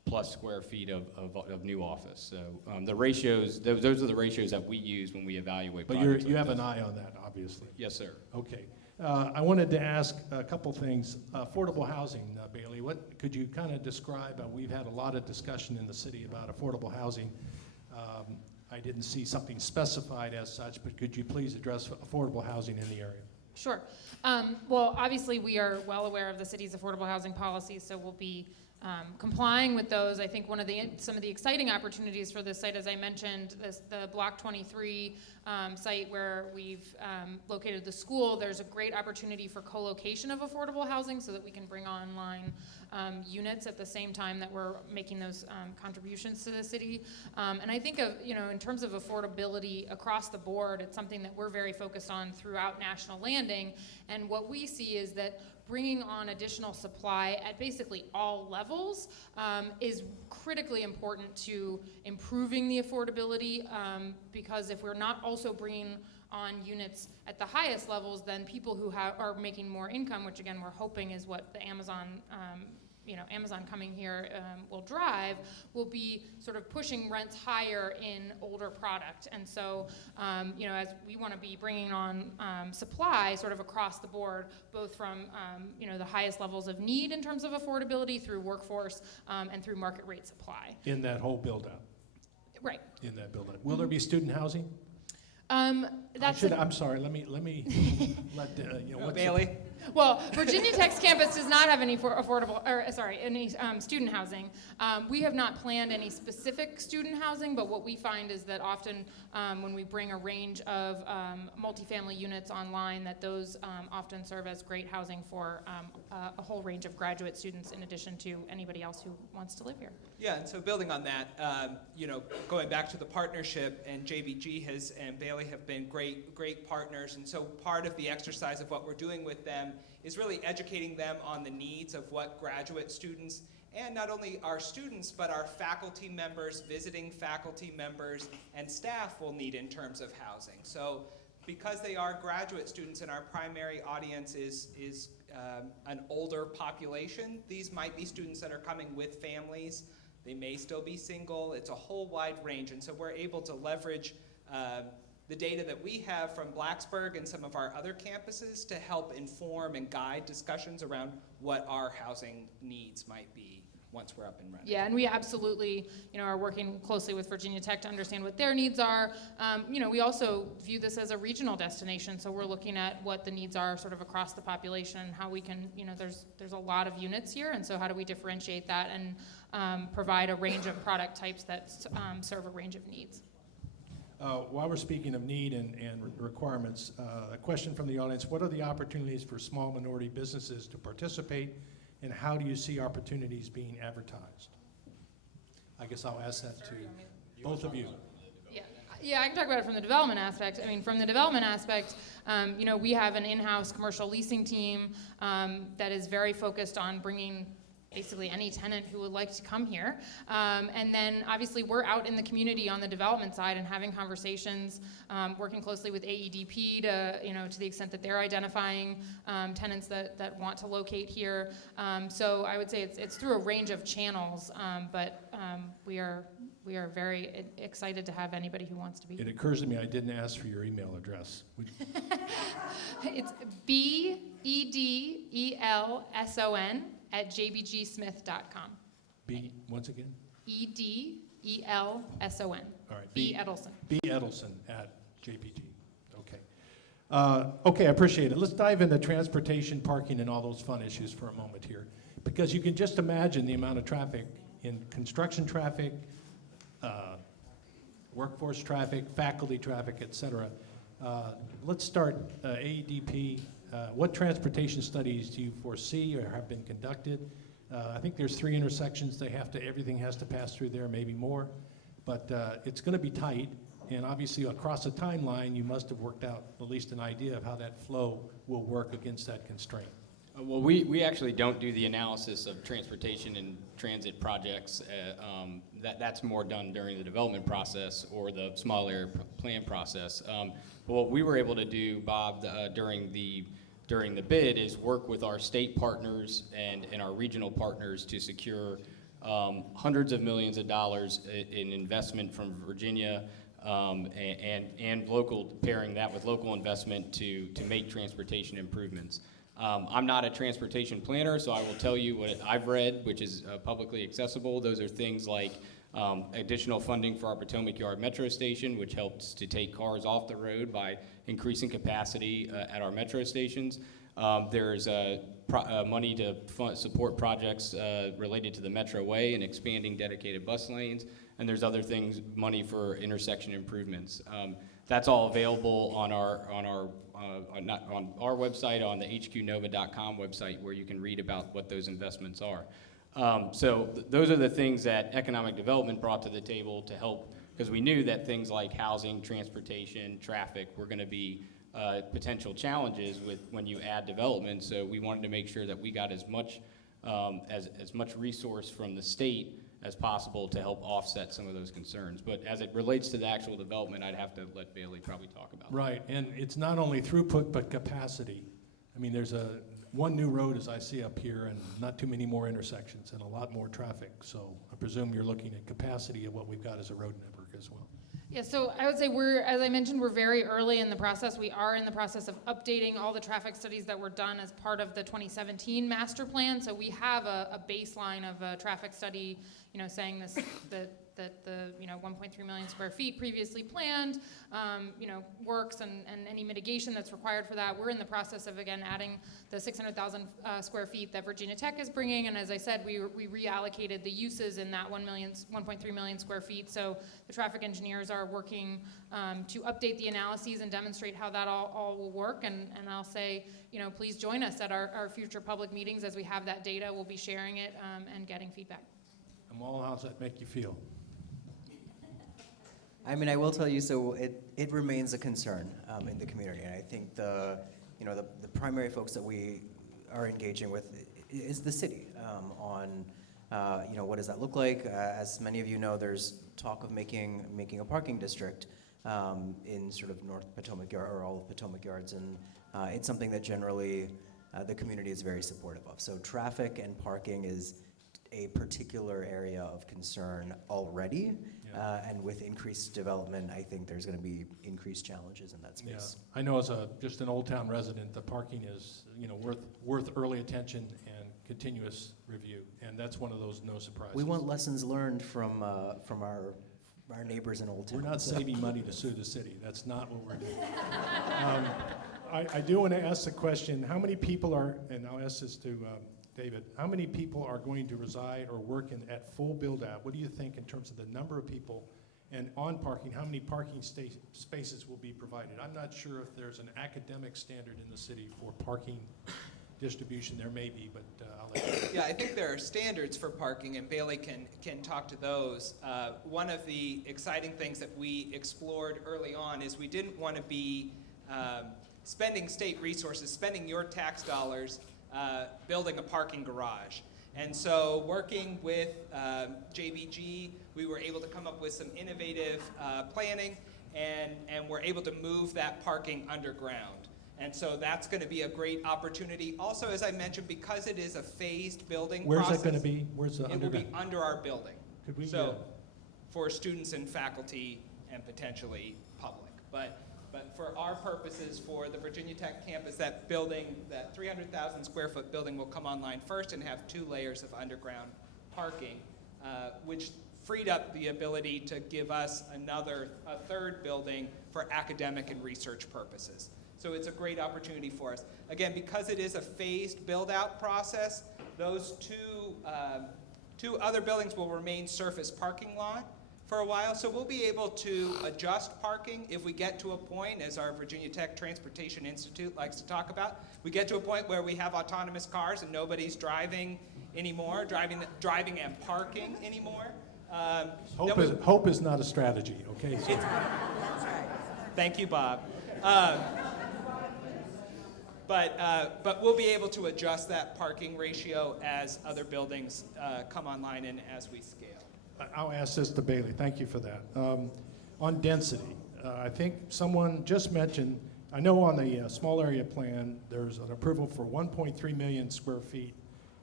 plus square feet of new office. So the ratios, those are the ratios that we use when we evaluate. But projects you like have this. an eye on that, obviously. Yes, sir. Okay. I wanted to ask a couple things. Affordable housing, Bailey, what could you kind of describe? We've had a lot of discussion in the city about affordable housing. I didn't see something specified as such, but could you please address affordable housing in the area? Sure. Well, obviously, we are well aware of the city's affordable housing policies, so we'll be complying with those. I think some of the exciting opportunities for this site, as I mentioned, the Block 23 site where we've located the school, there's a great opportunity for co-location of affordable housing so that we can bring online units at the same time that we're making those contributions to the city. And I think in terms of affordability across the board, it's something that we're very focused on throughout National Landing. And what we see is that bringing on additional supply at basically all levels is critically important to improving the affordability, because if we're not also bringing on units at the highest levels, then people who are making more income, which again we're hoping is what the Amazon coming here will drive, will be sort of pushing rents higher in older product. And so, as we want to be bringing on supply sort of across the board, both from, the highest levels of need in terms of affordability through workforce and through market rate supply. In that whole build-out? Right. In that build-out. Will there be student housing? I'm sorry, let me let Bailey? Well, Virginia Tech's campus does not have any student housing. We have not planned any specific student housing, but what we find is that often when we bring a range of multifamily units online, that those often serve as great housing for a whole range of graduate students in addition to anybody else who wants to live here. Yeah, and so building on that, going back to the partnership, and JBG and Bailey have been great partners, and so part of the exercise of what we're doing with them is really educating them on the needs of what graduate students, and not only our students, but our faculty members, visiting faculty members, and staff will need in terms of housing. So because they are graduate students and our primary audience is an older population, these might be students that are coming with families. They may still be single. It's a whole wide range. And so we're able to leverage the data that we have from Blacksburg and some of our other campuses to help inform and guide discussions around what our housing needs might be once we're up and running. Yeah, and we absolutely, are working closely with Virginia Tech to understand what their needs are. We also view this as a regional destination, so we're looking at what the needs are sort of across the population and how we can, there's a lot of units here, and so how do we differentiate that and provide a range of product types that serve a range of needs. While we're speaking of need and requirements, a question from the audience: what are the opportunities for small minority businesses to participate, and how do you see opportunities being advertised? I guess I'll ask that to both of you. Yeah, I can talk about it from the development aspect. From the development aspect, we have an in-house commercial leasing team that is very focused on bringing basically any tenant who would like to come here. And then obviously we're out in the community on the development side and having conversations, working closely with AEDP to the extent that they're identifying tenants that want to locate here. So I would say it's through a range of channels, but we are very excited to have anybody who wants to be. It occurs to me I didn't ask for your email address. It's BEDELSON@jbgsmith.com. Once again? EDELSON. All right. B. Edelson. B. Edelson at JPG. Okay. Okay, I appreciate it. Let's dive into transportation, parking, and all those fun issues for a moment here. Because you can just imagine the amount of traffic in construction traffic, workforce traffic, faculty traffic, et cetera. Let's start AEDP. What transportation studies do you foresee or have been conducted? I think there's 3 intersections. Everything has to pass through there, maybe more. But it's going to be tight, and obviously across a timeline, you must have worked out at least an idea of how that flow will work against that constraint. Well, we actually don't do the analysis of transportation and transit projects. That's more done during the development process or the small area plan process. But what we were able to do, Bob, during the bid is work with our state partners and our regional partners to secure hundreds of millions of dollars in investment from Virginia and local, pairing that with local investment to make transportation improvements. I'm not a transportation planner, so I will tell you what I've read, which is publicly accessible. Those are things like additional funding for our Potomac Yard Metro Station, which helps to take cars off the road by increasing capacity at our metro stations. There's money to support projects related to the Metro Way and expanding dedicated bus lanes. And there's other things, money for intersection improvements. That's all available on our website, on the hqnova.com website, where you can read about what those investments are. So those are the things that economic development brought to the table to help, because we knew that things like housing, transportation, traffic were going to be potential challenges when you add development. So we wanted to make sure that we got as much resource from the state as possible to help offset some of those concerns. But as it relates to the actual development, I'd have to let Bailey probably talk about that. Right, and it's not only throughput, but capacity. I mean, there's one new road, as I see up here, and not too many more intersections and a lot more traffic. So I presume you're looking at capacity of what we've got as a road network as well. Yeah, so I would say as I mentioned, we're very early in the process. We are in the process of updating all the traffic studies that were done as part of the 2017 master plan. So we have a baseline of a traffic study, saying that the 1.3 million square feet previously planned, works and any mitigation that's required for that. We're in the process of, again, adding the 600,000 square feet that Virginia Tech is bringing, and as I said, we reallocated the uses in that 1.3 million square feet. So the traffic engineers are working to update the analyses and demonstrate how that all will work, and I'll say, please join us at our future public meetings as we have that data. We'll be sharing it and getting feedback. Amol, how's that make you feel? I mean, I will tell you, so it remains a concern in the community, and I think the primary folks that we are engaging with is the city on what does that look like. As many of you know, there's talk of making a parking district in sort of North Potomac Yard or all of Potomac Yards, and it's something that generally the community is very supportive of. So traffic and parking is a particular area of concern already, and with increased development, I think there's going to be increased challenges in that Yeah, space. I know as just an Old Town resident, the parking is, worth early attention and continuous review, and that's one of those no surprises. We want lessons learned from our neighbors in Old Town. We're not saving money to sue the city. That's not what we're doing. I do want to ask the question, how many people are, and I'll ask this to David, how many people are going to reside or work at full build-out? What do you think in terms of the number of people? And on parking, how many parking spaces will be provided? I'm not sure if there's an academic standard in the city for parking distribution. There may be, but I'll let you. Yeah, I think there are standards for parking, and Bailey can talk to those. One of the exciting things that we explored early on is we didn't want to be spending state resources, spending your tax dollars, building a parking garage. And so working with JBG, we were able to come up with some innovative planning, and we're able to move that parking underground. And so that's going to be a great opportunity. Also, as I mentioned, because it is a phased building Where's process. that going to be? Where's the It will be underground? under our building. Could we So, for students and faculty and potentially public. But for our purposes, for the Virginia Tech campus, that building, that 300,000 square foot building will come online first and have 2 layers of underground parking, which freed up the ability to give us a third building for academic and research purposes. So it's a great opportunity for us. Again, because it is a phased build-out process, those two other buildings will remain surface parking lot for a while. So we'll be able to adjust parking if we get to a point, as our Virginia Tech Transportation Institute likes to talk about, we get to a point where we have autonomous cars and nobody's driving anymore, driving and parking anymore. Hope is not a strategy, okay? So Thank you, Bob. But we'll be able to adjust that parking ratio as other buildings come online and as we scale. I'll ask this to Bailey. Thank you for that. On density, I think someone just mentioned, I know on the small area plan, there's an approval for 1.3 million square feet.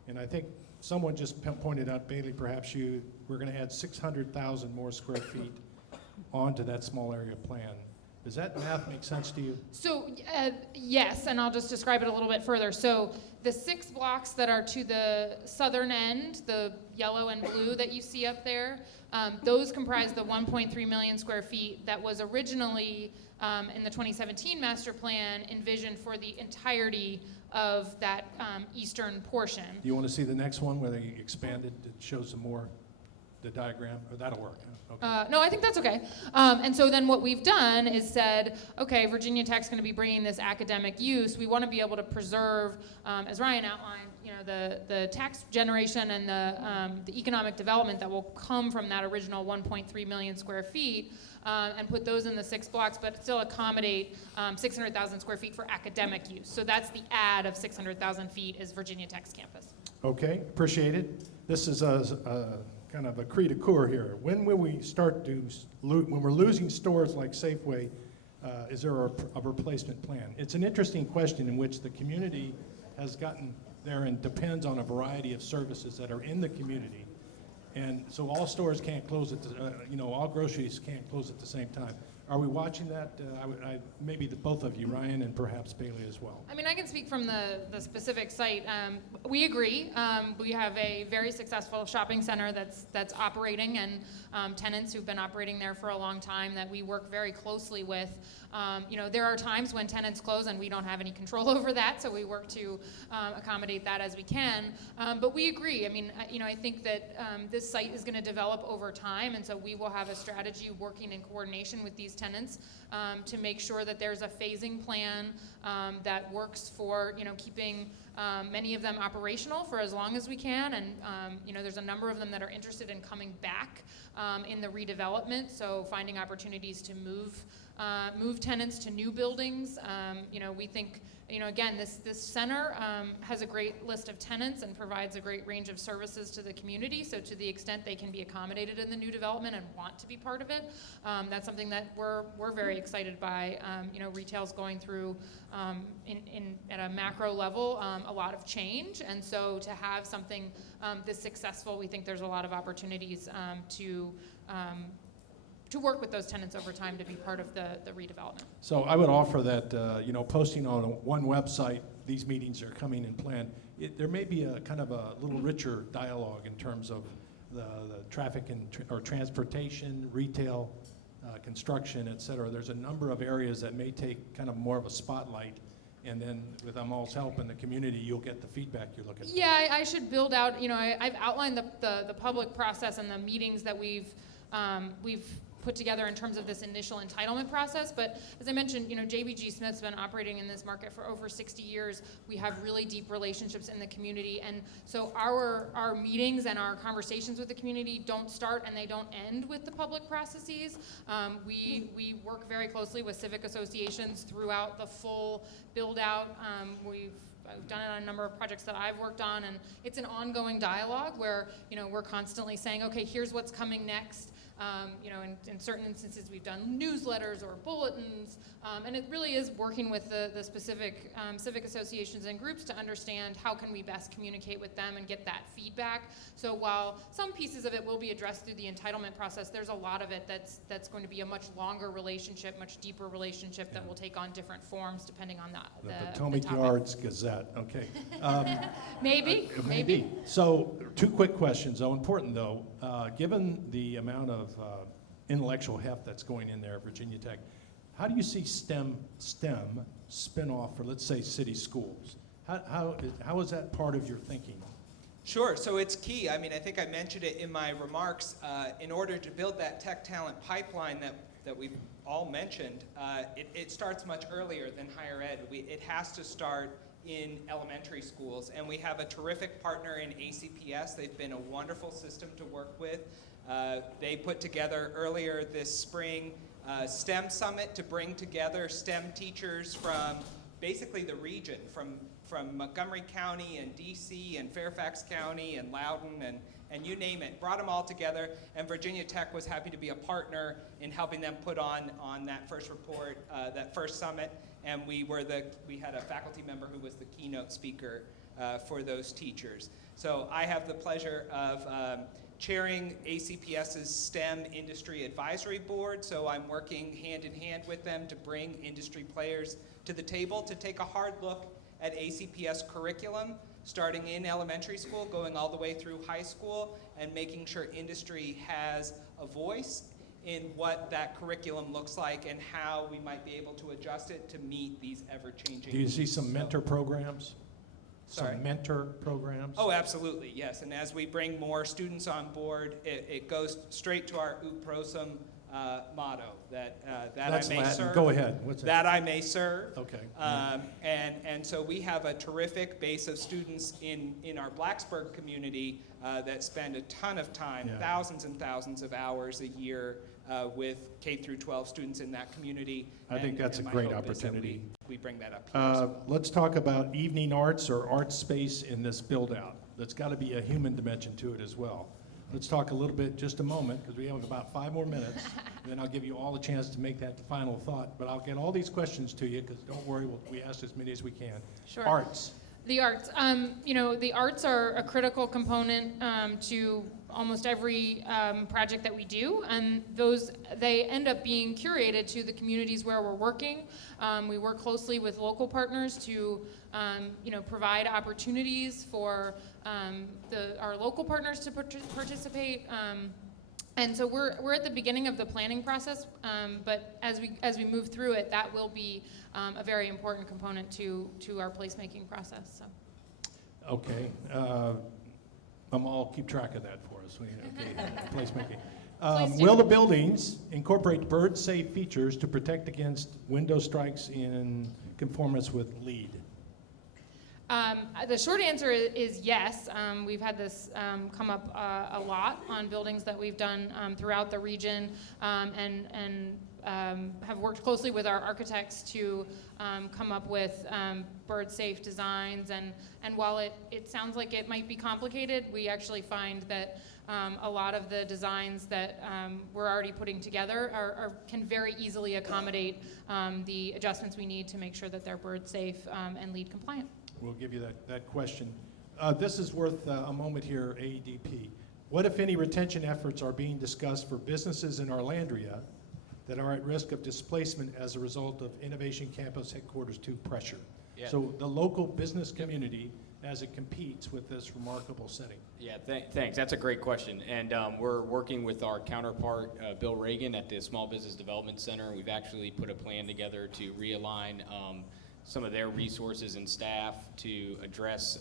And I think someone just pointed out, Bailey, perhaps we're going to add 600,000 more square feet onto that small area plan. Does that math make sense to you? So, yes, and I'll just describe it a little bit further. So the 6 blocks that are to the southern end, the yellow and blue that you see up there, those comprise the 1.3 million square feet that was originally in the 2017 master plan envisioned for the entirety of that eastern portion. Do you want to see the next one where they expanded? It shows some more, the diagram, or that'll work. Okay. No, I think that's okay. And so then what we've done is said, okay, Virginia Tech's going to be bringing this academic use. We want to be able to preserve, as Ryan outlined, the tax generation and the economic development that will come from that original 1.3 million square feet, and put those in the 6 blocks, but still accommodate 600,000 square feet for academic use. So that's the add of 600,000 feet is Virginia Tech's campus. Okay, appreciate it. This is a kind of a cri de coeur here. When will we start to, when we're losing stores like Safeway, is there a replacement plan? It's an interesting question in which the community has gotten there and depends on a variety of services that are in the community. And so all stores can't close all groceries can't close at the same time. Are we watching that? Maybe both of you, Ryan and perhaps Bailey as well. I mean, I can speak from the specific site. We agree. We have a very successful shopping center that's operating, and tenants who've been operating there for a long time that we work very closely with. There are times when tenants close and we don't have any control over that, so we work to accommodate that as we can. But we agree. I mean, I think that this site is going to develop over time, and so we will have a strategy working in coordination with these tenants to make sure that there's a phasing plan that works for keeping many of them operational for as long as we can, and there's a number of them that are interested in coming back in the redevelopment, so finding opportunities to move tenants to new buildings. We think again, this center has a great list of tenants and provides a great range of services to the community. So to the extent they can be accommodated in the new development and want to be part of it, that's something that we're very excited by. Retail's going through, at a macro level, a lot of change. And so to have something this successful, we think there's a lot of opportunities to work with those tenants over time to be part of the redevelopment. So I would offer that, posting on one website, these meetings are coming and planned. There may be a kind of a little richer dialogue in terms of the traffic or transportation, retail, construction, et cetera. There's a number of areas that may take kind of more of a spotlight. And then with Amol's help in the community, you'll get the feedback you're looking for. Yeah, I should build out, I've outlined the public process and the meetings that we've put together in terms of this initial entitlement process. But as I mentioned, JBG Smith's been operating in this market for over 60 years. We have really deep relationships in the community. And so our meetings and our conversations with the community don't start and they don't end with the public processes. We work very closely with civic associations throughout the full build out. I've done it on a number of projects that I've worked on, and it's an ongoing dialogue where, we're constantly saying, okay, here's what's coming next. In certain instances, we've done newsletters or bulletins, and it really is working with the specific civic associations and groups to understand how can we best communicate with them and get that feedback. So while some pieces of it will be addressed through the entitlement process, there's a lot of it that's going to be a much longer relationship, much deeper relationship that will take on different forms depending on the Potomac topic. Yards Gazette, okay. Maybe. So, two quick questions, though, important though. Given the amount of intellectual heft that's going in there at Virginia Tech, how do you see STEM spin off for, let's say, city schools? How is that part of your thinking? Sure, so it's key. I think I mentioned it in my remarks. In order to build that tech talent pipeline that we've all mentioned, it starts much earlier than higher ed. It has to start in elementary schools, and we have a terrific partner in ACPS. They've been a wonderful system to work with. They put together earlier this spring STEM Summit to bring together STEM teachers from basically the region, from Montgomery County and DC and Fairfax County and Loudoun and you name it. Brought them all together, and Virginia Tech was happy to be a partner in helping them put on that first report, that first summit. And we had a faculty member who was the keynote speaker for those teachers. So I have the pleasure of chairing ACPS's STEM Industry Advisory Board. So I'm working hand in hand with them to bring industry players to the table to take a hard look at ACPS curriculum, starting in elementary school, going all the way through high school, and making sure industry has a voice in what that curriculum looks like and how we might be able to adjust it to meet these ever-changing Do you see needs. some mentor programs? Sorry? Some mentor programs? Oh, absolutely, yes. And as we bring more students on board, it goes straight to our Ut Prosum motto, that That's I may Latin. serve. Go ahead. What's That I may serve. Okay. And so we have a terrific base of students in our Blacksburg community that spend a ton of time, Yeah. thousands and thousands of hours a year with K through 12 students in that community. I think that's a my great hope is that opportunity. we bring that up here. So Let's talk about evening arts or art space in this build-out. There's got to be a human dimension to it as well. Let's talk a little bit, just a moment, because we have about 5 more minutes, and then I'll give you all a chance to make that final thought. But I'll get all these questions to you, because don't worry, we ask as many as we can. Sure. Arts. The arts, the arts are a critical component to almost every project that we do, and they end up being curated to the communities where we're working. We work closely with local partners to, provide opportunities for our local partners to participate. And so we're at the beginning of the planning process, but as we move through it, that will be a very important component to our placemaking process. So. Okay. I'll keep track of that for us. Placemaking. Please do. Will the buildings incorporate bird-safe features to protect against window strikes in conformance with LEED? The short answer is yes. We've had this come up a lot on buildings that we've done throughout the region, and have worked closely with our architects to come up with bird-safe designs. And while it sounds like it might be complicated, we actually find that a lot of the designs that we're already putting together can very easily accommodate the adjustments we need to make sure that they're bird-safe and LEED compliant. We'll give you that question. This is worth a moment here, AEDP. What, if any, retention efforts are being discussed for businesses in Arlandria that are at risk of displacement as a result of Innovation Campus Headquarters 2 pressure? Yeah. So the local business community as it competes with this remarkable setting. Yeah, thanks. That's a great question. And we're working with our counterpart, Bill Reagan, at the Small Business Development Center. We've actually put a plan together to realign some of their resources and staff to address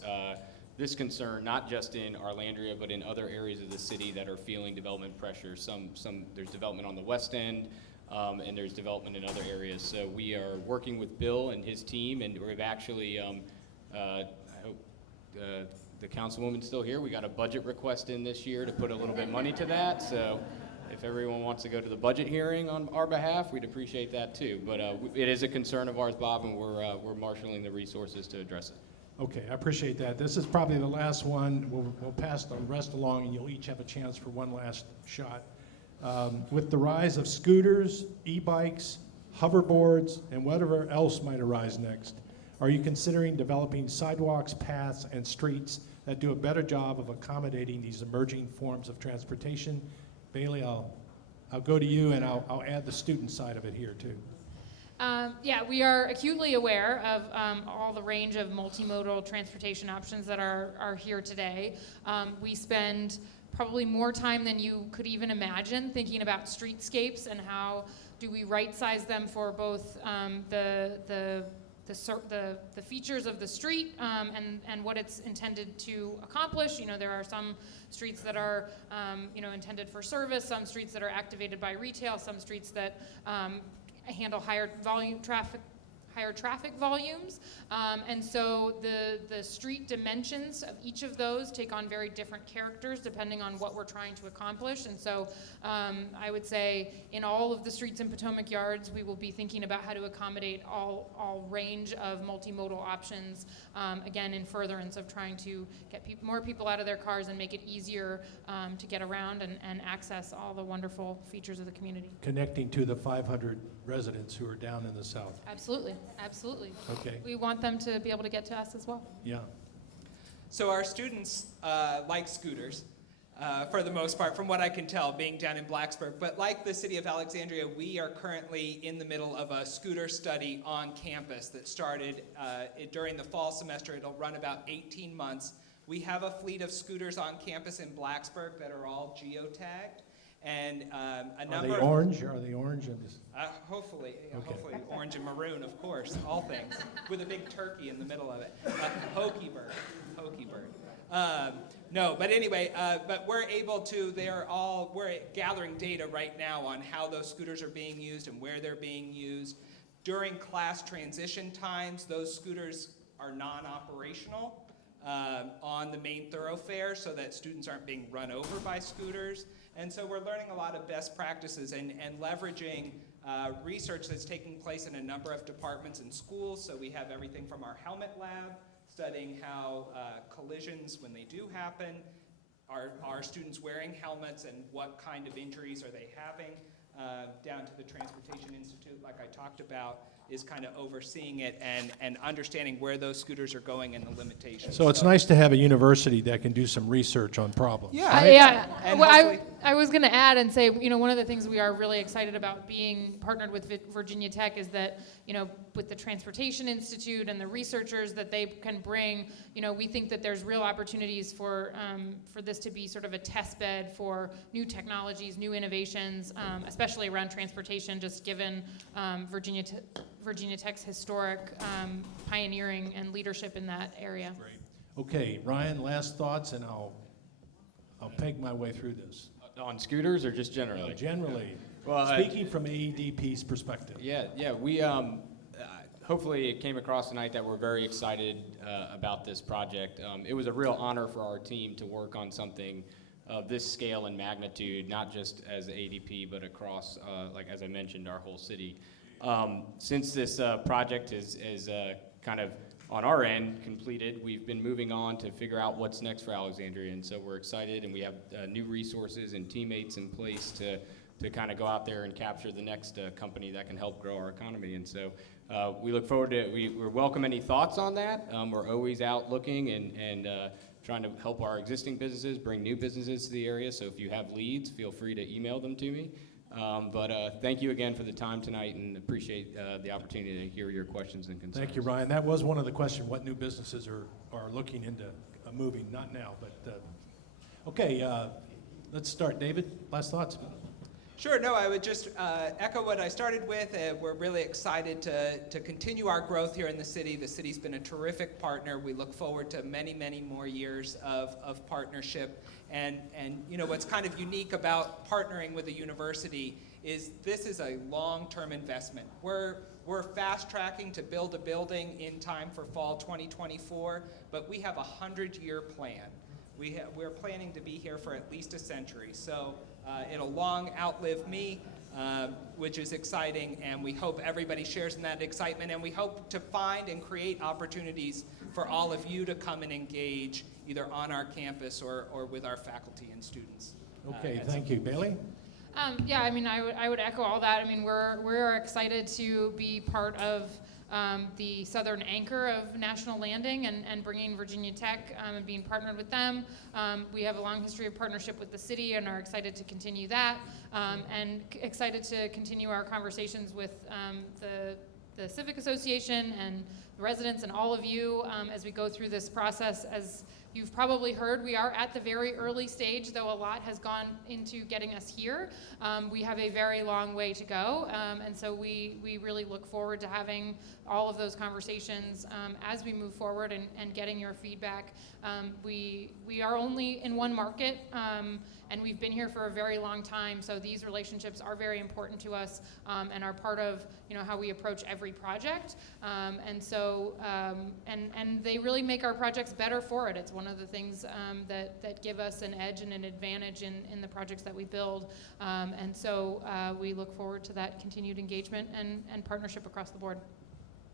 this concern, not just in Arlandria, but in other areas of the city that are feeling development pressure. There's development on the west end, and there's development in other areas. So we are working with Bill and his team, and we've actually, I hope the councilwoman's still here. We got a budget request in this year to put a little bit of money to that. So if everyone wants to go to the budget hearing on our behalf, we'd appreciate that too. But it is a concern of ours, Bob, and we're marshaling the resources to address it. Okay, I appreciate that. This is probably the last one. We'll pass the rest along, and you'll each have a chance for one last shot. With the rise of scooters, e-bikes, hoverboards, and whatever else might arise next, are you considering developing sidewalks, paths, and streets that do a better job of accommodating these emerging forms of transportation? Bailey, I'll go to you, and I'll add the student side of it here too. Yeah, we are acutely aware of all the range of multimodal transportation options that are here today. We spend probably more time than you could even imagine thinking about streetscapes and how do we right-size them for both the features of the street and what it's intended to accomplish. You know, there are some streets that are intended for service, some streets that are activated by retail, some streets that handle higher traffic volumes, and so the street dimensions of each of those take on very different characters depending on what we're trying to accomplish. And so I would say in all of the streets in Potomac Yards, we will be thinking about how to accommodate all range of multimodal options, again in furtherance of trying to get more people out of their cars and make it easier to get around and access all the wonderful features of the community. Connecting to the 500 residents who are down in the south. Absolutely, absolutely. Okay. We want them to be able to get to us as well. Yeah. So our students like scooters, for the most part, from what I can tell, being down in Blacksburg. But like the city of Alexandria, we are currently in the middle of a scooter study on campus that started during the fall semester. It'll run about 18 months. We have a fleet of scooters on campus in Blacksburg that are all geotagged. And a number Are they orange? Are they orange? hopefully, Okay. hopefully orange and maroon, of course, all things, with a big turkey in the middle of it. Hokey bird. No, but anyway, but we're able to, we're gathering data right now on how those scooters are being used and where they're being used. During class transition times, those scooters are non-operational on the main thoroughfare so that students aren't being run over by scooters. And so we're learning a lot of best practices and leveraging research that's taking place in a number of departments and schools. So we have everything from our helmet lab, studying how collisions, when they do happen, are students wearing helmets and what kind of injuries are they having, down to the Transportation Institute, like I talked about, is kind of overseeing it and understanding where those scooters are going and the limitations. So it's nice to have a university that can do some research on problems. Yeah. Yeah. And Well, hopefully- I was going to add and say, one of the things we are really excited about being partnered with Virginia Tech is that, with the Transportation Institute and the researchers that they can bring, we think that there's real opportunities for this to be sort of a test bed for new technologies, new innovations, especially around transportation, just given Virginia Tech's historic pioneering and leadership in that area. Great. Okay, Ryan, last thoughts, and I'll peg my way through this. On scooters or just generally? Generally, Well, speaking from AEDP's perspective. Yeah, we, hopefully it came across tonight that we're very excited about this project. It was a real honor for our team to work on something of this scale and magnitude, not just as ADP, but across, like as I mentioned, our whole city. Since this project is kind of on our end completed, we've been moving on to figure out what's next for Alexandria, and so we're excited, and we have new resources and teammates in place to kind of go out there and capture the next company that can help grow our economy. And so we look forward to, we welcome any thoughts on that. We're always out looking and trying to help our existing businesses, bring new businesses to the area. So if you have leads, feel free to email them to me. But thank you again for the time tonight, and appreciate the opportunity to hear your questions and concerns. Thank you, Ryan. That was one of the questions, what new businesses are looking into moving, not now, but, okay, let's start. David, last thoughts? Sure, no, I would just echo what I started with. We're really excited to continue our growth here in the city. The city's been a terrific partner. We look forward to many, many more years of partnership. And you know, what's kind of unique about partnering with a university is this is a long-term investment. We're fast-tracking to build a building in time for fall 2024, but we have a 100-year plan. We're planning to be here for at least a century. So it'll long outlive me, which is exciting, and we hope everybody shares in that excitement, and we hope to find and create opportunities for all of you to come and engage either on our campus or with our faculty and students. Okay, thank you. Bailey? Yeah, I mean, I would echo all that. I mean, we're excited to be part of the southern anchor of National Landing and bringing Virginia Tech and being partnered with them. We have a long history of partnership with the city and are excited to continue that, and excited to continue our conversations with the Civic Association and the residents and all of you as we go through this process. As you've probably heard, we are at the very early stage, though a lot has gone into getting us here. We have a very long way to go, and so we really look forward to having all of those conversations as we move forward and getting your feedback. We are only in one market, and we've been here for a very long time, so these relationships are very important to us and are part of how we approach every project. And so and they really make our projects better for it. It's one of the things that give us an edge and an advantage in the projects that we build. And so we look forward to that continued engagement and partnership across the board.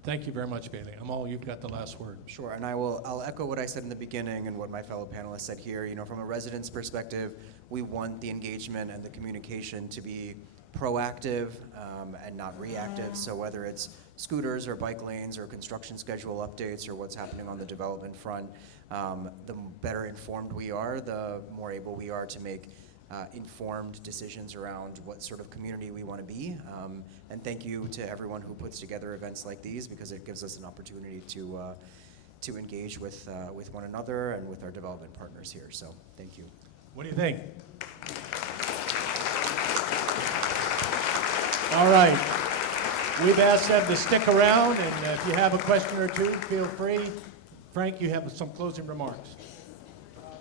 Thank you very much, Bailey. Amol, you've got the last word. Sure, and I'll echo what I said in the beginning and what my fellow panelists said here. From a resident's perspective, we want the engagement and the communication to be proactive and not reactive. So whether it's scooters or bike lanes or construction schedule updates or what's happening on the development front, the better informed we are, the more able we are to make informed decisions around what sort of community we want to be. And thank you to everyone who puts together events like these, because it gives us an opportunity to engage with one another and with our development partners here. So thank you. What do you think? All right. We've asked them to stick around, and if you have a question or two, feel free. Frank, you have some closing remarks.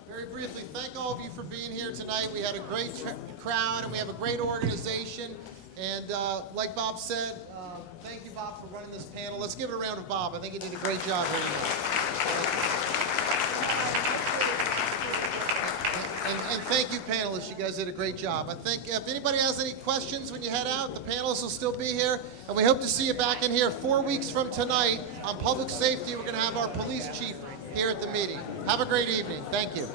Very briefly, thank all of you for being here tonight. We had a great crowd, and we have a great organization. And like Bob said, thank you, Bob, for running this panel. Let's give it a round of Bob. I think he did a great job here tonight. And thank you, panelists. You guys did a great job. I think if anybody has any questions when you head out, the panelists will still be here. And we hope to see you back in here 4 weeks from tonight on public safety. We're going to have our police chief here at the meeting. Have a great evening. Thank you.